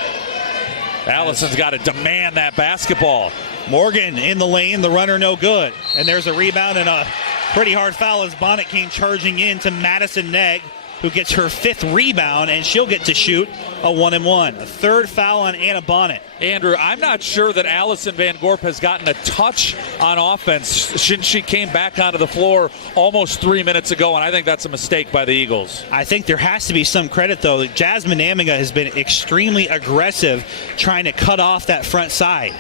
Allison's got to demand that basketball. Morgan in the lane, the runner no good. And there's a rebound and a pretty hard foul as Bonnet came charging in to Madison Negg, who gets her 5th rebound, and she'll get to shoot a 1-and-1. A 3rd foul on Anna Bonnet. Andrew, I'm not sure that Allison Van Gorp has gotten a touch on offense since she came back onto the floor almost 3 minutes ago, and I think that's a mistake by the Eagles. I think there has to be some credit, though. Jasmine Namiga has been extremely aggressive trying to cut off that front side.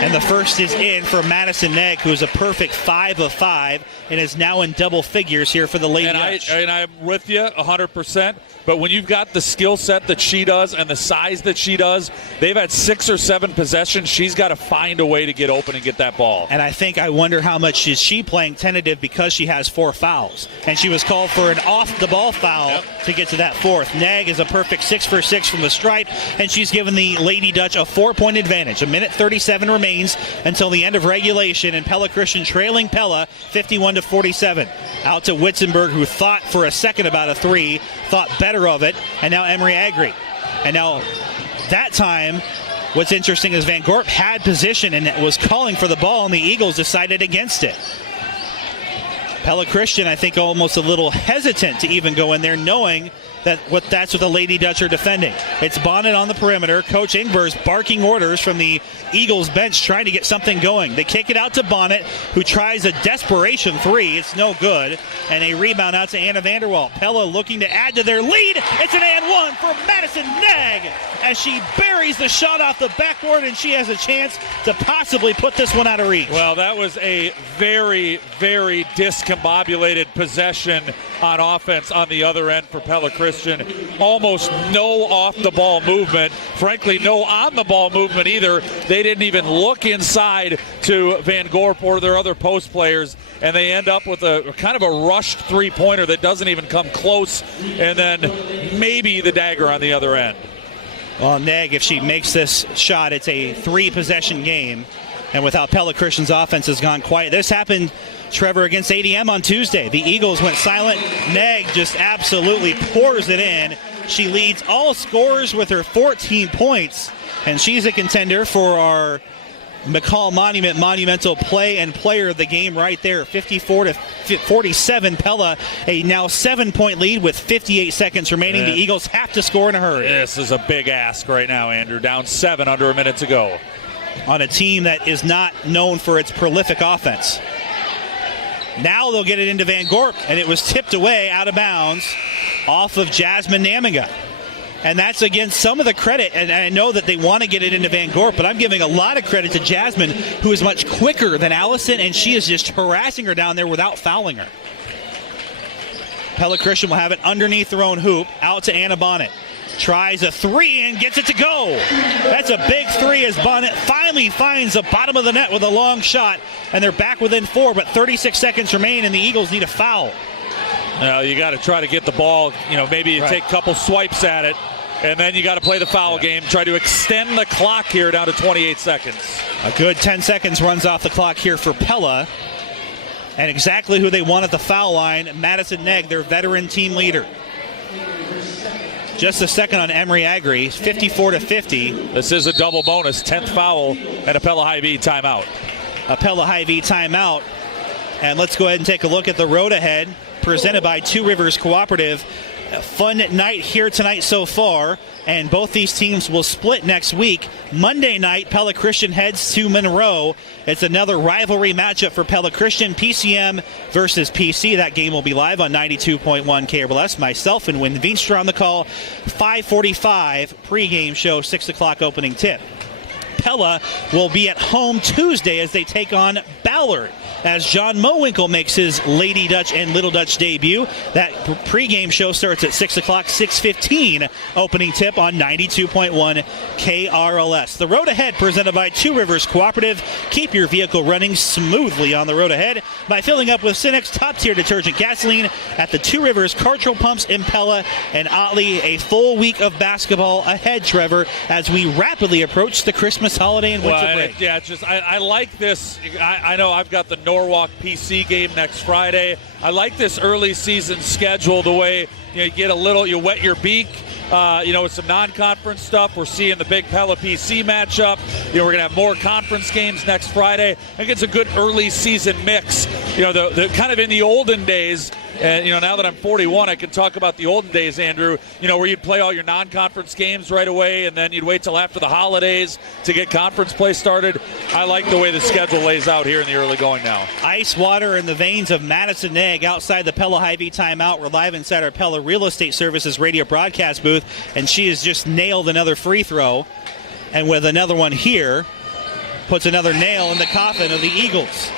And the first is in for Madison Negg, who is a perfect 5 of 5 and is now in double figures here for the Lady Dutch. And I'm with you 100%. But when you've got the skill set that she does and the size that she does, they've had 6 or 7 possessions. She's got to find a way to get open and get that ball. And I wonder how much is she playing tentative because she has 4 fouls. And she was called for an off-the-ball foul to get to that 4th. Negg is a perfect 6 for 6 from the stripe, and she's given the Lady Dutch a 4-point advantage. 1:37 remains until the end of regulation, and Pella Christian trailing Pella 51-47. Out to Witzenberg, who thought for a second about a 3, thought better of it, and now Emery Agri. And now that time, what's interesting is Van Gorp had position and was calling for the ball, and the Eagles decided against it. Pella Christian, I think, almost a little hesitant to even go in there, knowing that's what the Lady Dutch are defending. It's Bonnet on the perimeter. Coach Ingbers barking orders from the Eagles bench, trying to get something going. They kick it out to Bonnet, who tries a desperation 3. It's no good. And a rebound out to Anna Vanderwall. Pella looking to add to their lead. It's an and 1 for Madison Negg as she buries the shot off the backboard, and she has a chance to possibly put this one out of reach. Well, that was a very, very discombobulated possession on offense on the other end for Pella Christian. Almost no off-the-ball movement. Frankly, no on-the-ball movement either. They didn't even look inside to Van Gorp or their other post players, and they end up with a kind of a rushed three-pointer that doesn't even come close, and then maybe the dagger on the other end. Well, Neg, if she makes this shot, it's a 3-possession game. And without Pella, Christian's offense has gone quiet. This happened, Trevor, against ADM on Tuesday. The Eagles went silent. Neg just absolutely pours it in. She leads all scorers with her 14 points. And she's a contender for our McCall Monumental Play and Player of the Game right there. 54-47. Pella, a now 7-point lead with 58 seconds remaining. The Eagles have to score in a hurry. This is a big ask right now, Andrew. Down 7 under a minute to go. On a team that is not known for its prolific offense. Now they'll get it into Van Gorp, and it was tipped away out of bounds off of Jasmine Namiga. And that's, again, some of the credit, and I know that they want to get it into Van Gorp, but I'm giving a lot of credit to Jasmine, who is much quicker than Allison, and she is just harassing her down there without fouling her. Pella Christian will have it underneath their own hoop, out to Anna Bonnet. Tries a 3 and gets it to go. That's a big 3 as Bonnet finally finds the bottom of the net with a long shot, and they're back within 4, but 36 seconds remain, and the Eagles need a foul. Now you got to try to get the ball, maybe you take a couple swipes at it, and then you got to play the foul game, try to extend the clock here down to 28 seconds. A good 10 seconds runs off the clock here for Pella, and exactly who they want at the foul line, Madison Neg, their veteran team leader. Just a second on Emery Agri, 54-50. This is a double bonus, 10th foul, and a Pella High V timeout. A Pella High V timeout. And let's go ahead and take a look at the road ahead, presented by Two Rivers Cooperative. A fun night here tonight so far, and both these teams will split next week. Monday night, Pella Christian heads to Monroe. It's another rivalry matchup for Pella Christian, PCM versus PC. That game will be live on 92.1 KRLS. Myself and Wynn Veenstra on the call. 5:45 pregame show, 6 o'clock opening tip. Pella will be at home Tuesday as they take on Ballard, as John Mowinkle makes his Lady Dutch and Little Dutch debut. That pregame show starts at 6 o'clock, 6:15 opening tip on 92.1 KRLS. The road ahead presented by Two Rivers Cooperative. Keep your vehicle running smoothly on the road ahead by filling up with Cinex top-tier detergent gasoline at the Two Rivers Cartridge Pumps in Pella and Otley. A full week of basketball ahead, Trevor, as we rapidly approach the Christmas holiday and winter break. Yeah, I like this. I know I've got the Norwalk PC game next Friday. I like this early season schedule, the way you get you wet your beak, with some non-conference stuff. We're seeing the big Pella PC matchup. We're going to have more conference games next Friday. I think it's a good early season mix. The kind of in the olden days. And, now that I'm 41, I can talk about the olden days, Andrew, where you'd play all your non-conference games right away, and then you'd wait till after the holidays to get conference play started. I like the way the schedule lays out here in the early going now. Ice water in the veins of Madison Neg outside the Pella High V timeout. We're live inside our Pella Real Estate Services radio broadcast booth, and she has just nailed another free throw. And with another one here, puts another nail in the coffin of the Eagles.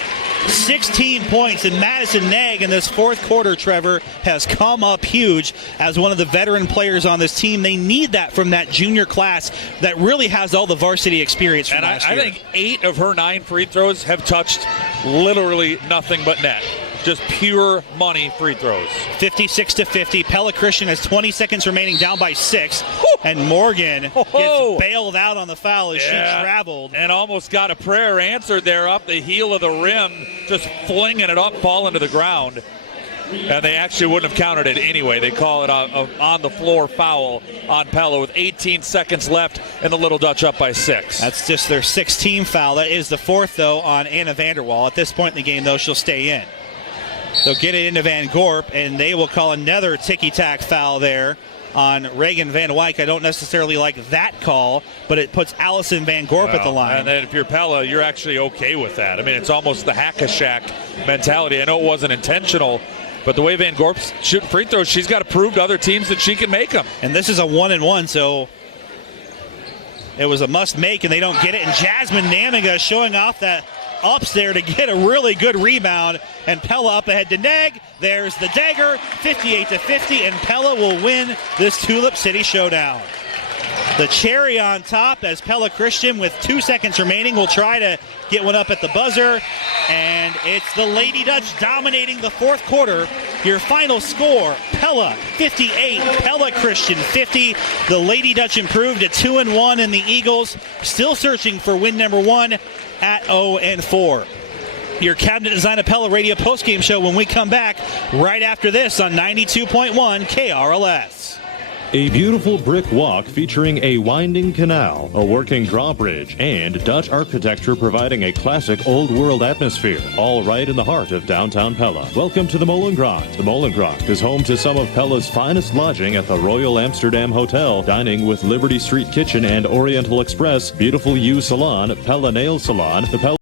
16 points, and Madison Neg in this fourth quarter, Trevor, has come up huge as one of the veteran players on this team. They need that from that junior class that really has all the varsity experience from last year. I think 8 of her 9 free throws have touched literally nothing but net. Just pure money free throws. 56-50. Pella Christian has 20 seconds remaining, down by 6. And Morgan gets bailed out on the foul as she traveled. And almost got a prayer answered there up the heel of the rim, just flinging it up, falling to the ground. And they actually wouldn't have counted it anyway. They call it on the floor foul on Pella with 18 seconds left and the Little Dutch up by 6. That's just their 6th foul. That is the 4th, though, on Anna Vanderwall. At this point in the game, though, she'll stay in. They'll get it into Van Gorp, and they will call another ticky-tack foul there on Reagan Van Wyk. I don't necessarily like that call, but it puts Allison Van Gorp at the line. And then if you're Pella, you're actually okay with that. I mean, it's almost the hack-a-shack mentality. I know it wasn't intentional, but the way Van Gorp's shooting free throws, she's got to prove to other teams that she can make them. And this is a 1-and-1, so it was a must-make, and they don't get it. And Jasmine Namiga showing off that ups there to get a really good rebound, and Pella up ahead to Neg. There's the dagger, 58-50, and Pella will win this Tulip City Showdown. The cherry on top as Pella Christian, with 2 seconds remaining, will try to get one up at the buzzer. And it's the Lady Dutch dominating the fourth quarter. Your final score, Pella 58, Pella Christian 50. The Lady Dutch improved to 2-1, and the Eagles still searching for win number 1 at 0-4. Your Cabinet Design of Pella radio postgame show when we come back right after this on 92.1 KRLS. A beautiful brick walk featuring a winding canal, a working drawbridge, and Dutch architecture providing a classic old-world atmosphere, all right in the heart of downtown Pella. Welcome to the Molengracht. The Molengracht is home to some of Pella's finest lodging at the Royal Amsterdam Hotel, dining with Liberty Street Kitchen and Oriental Express, Beautiful U Salon, Pella Nail Salon, the Pella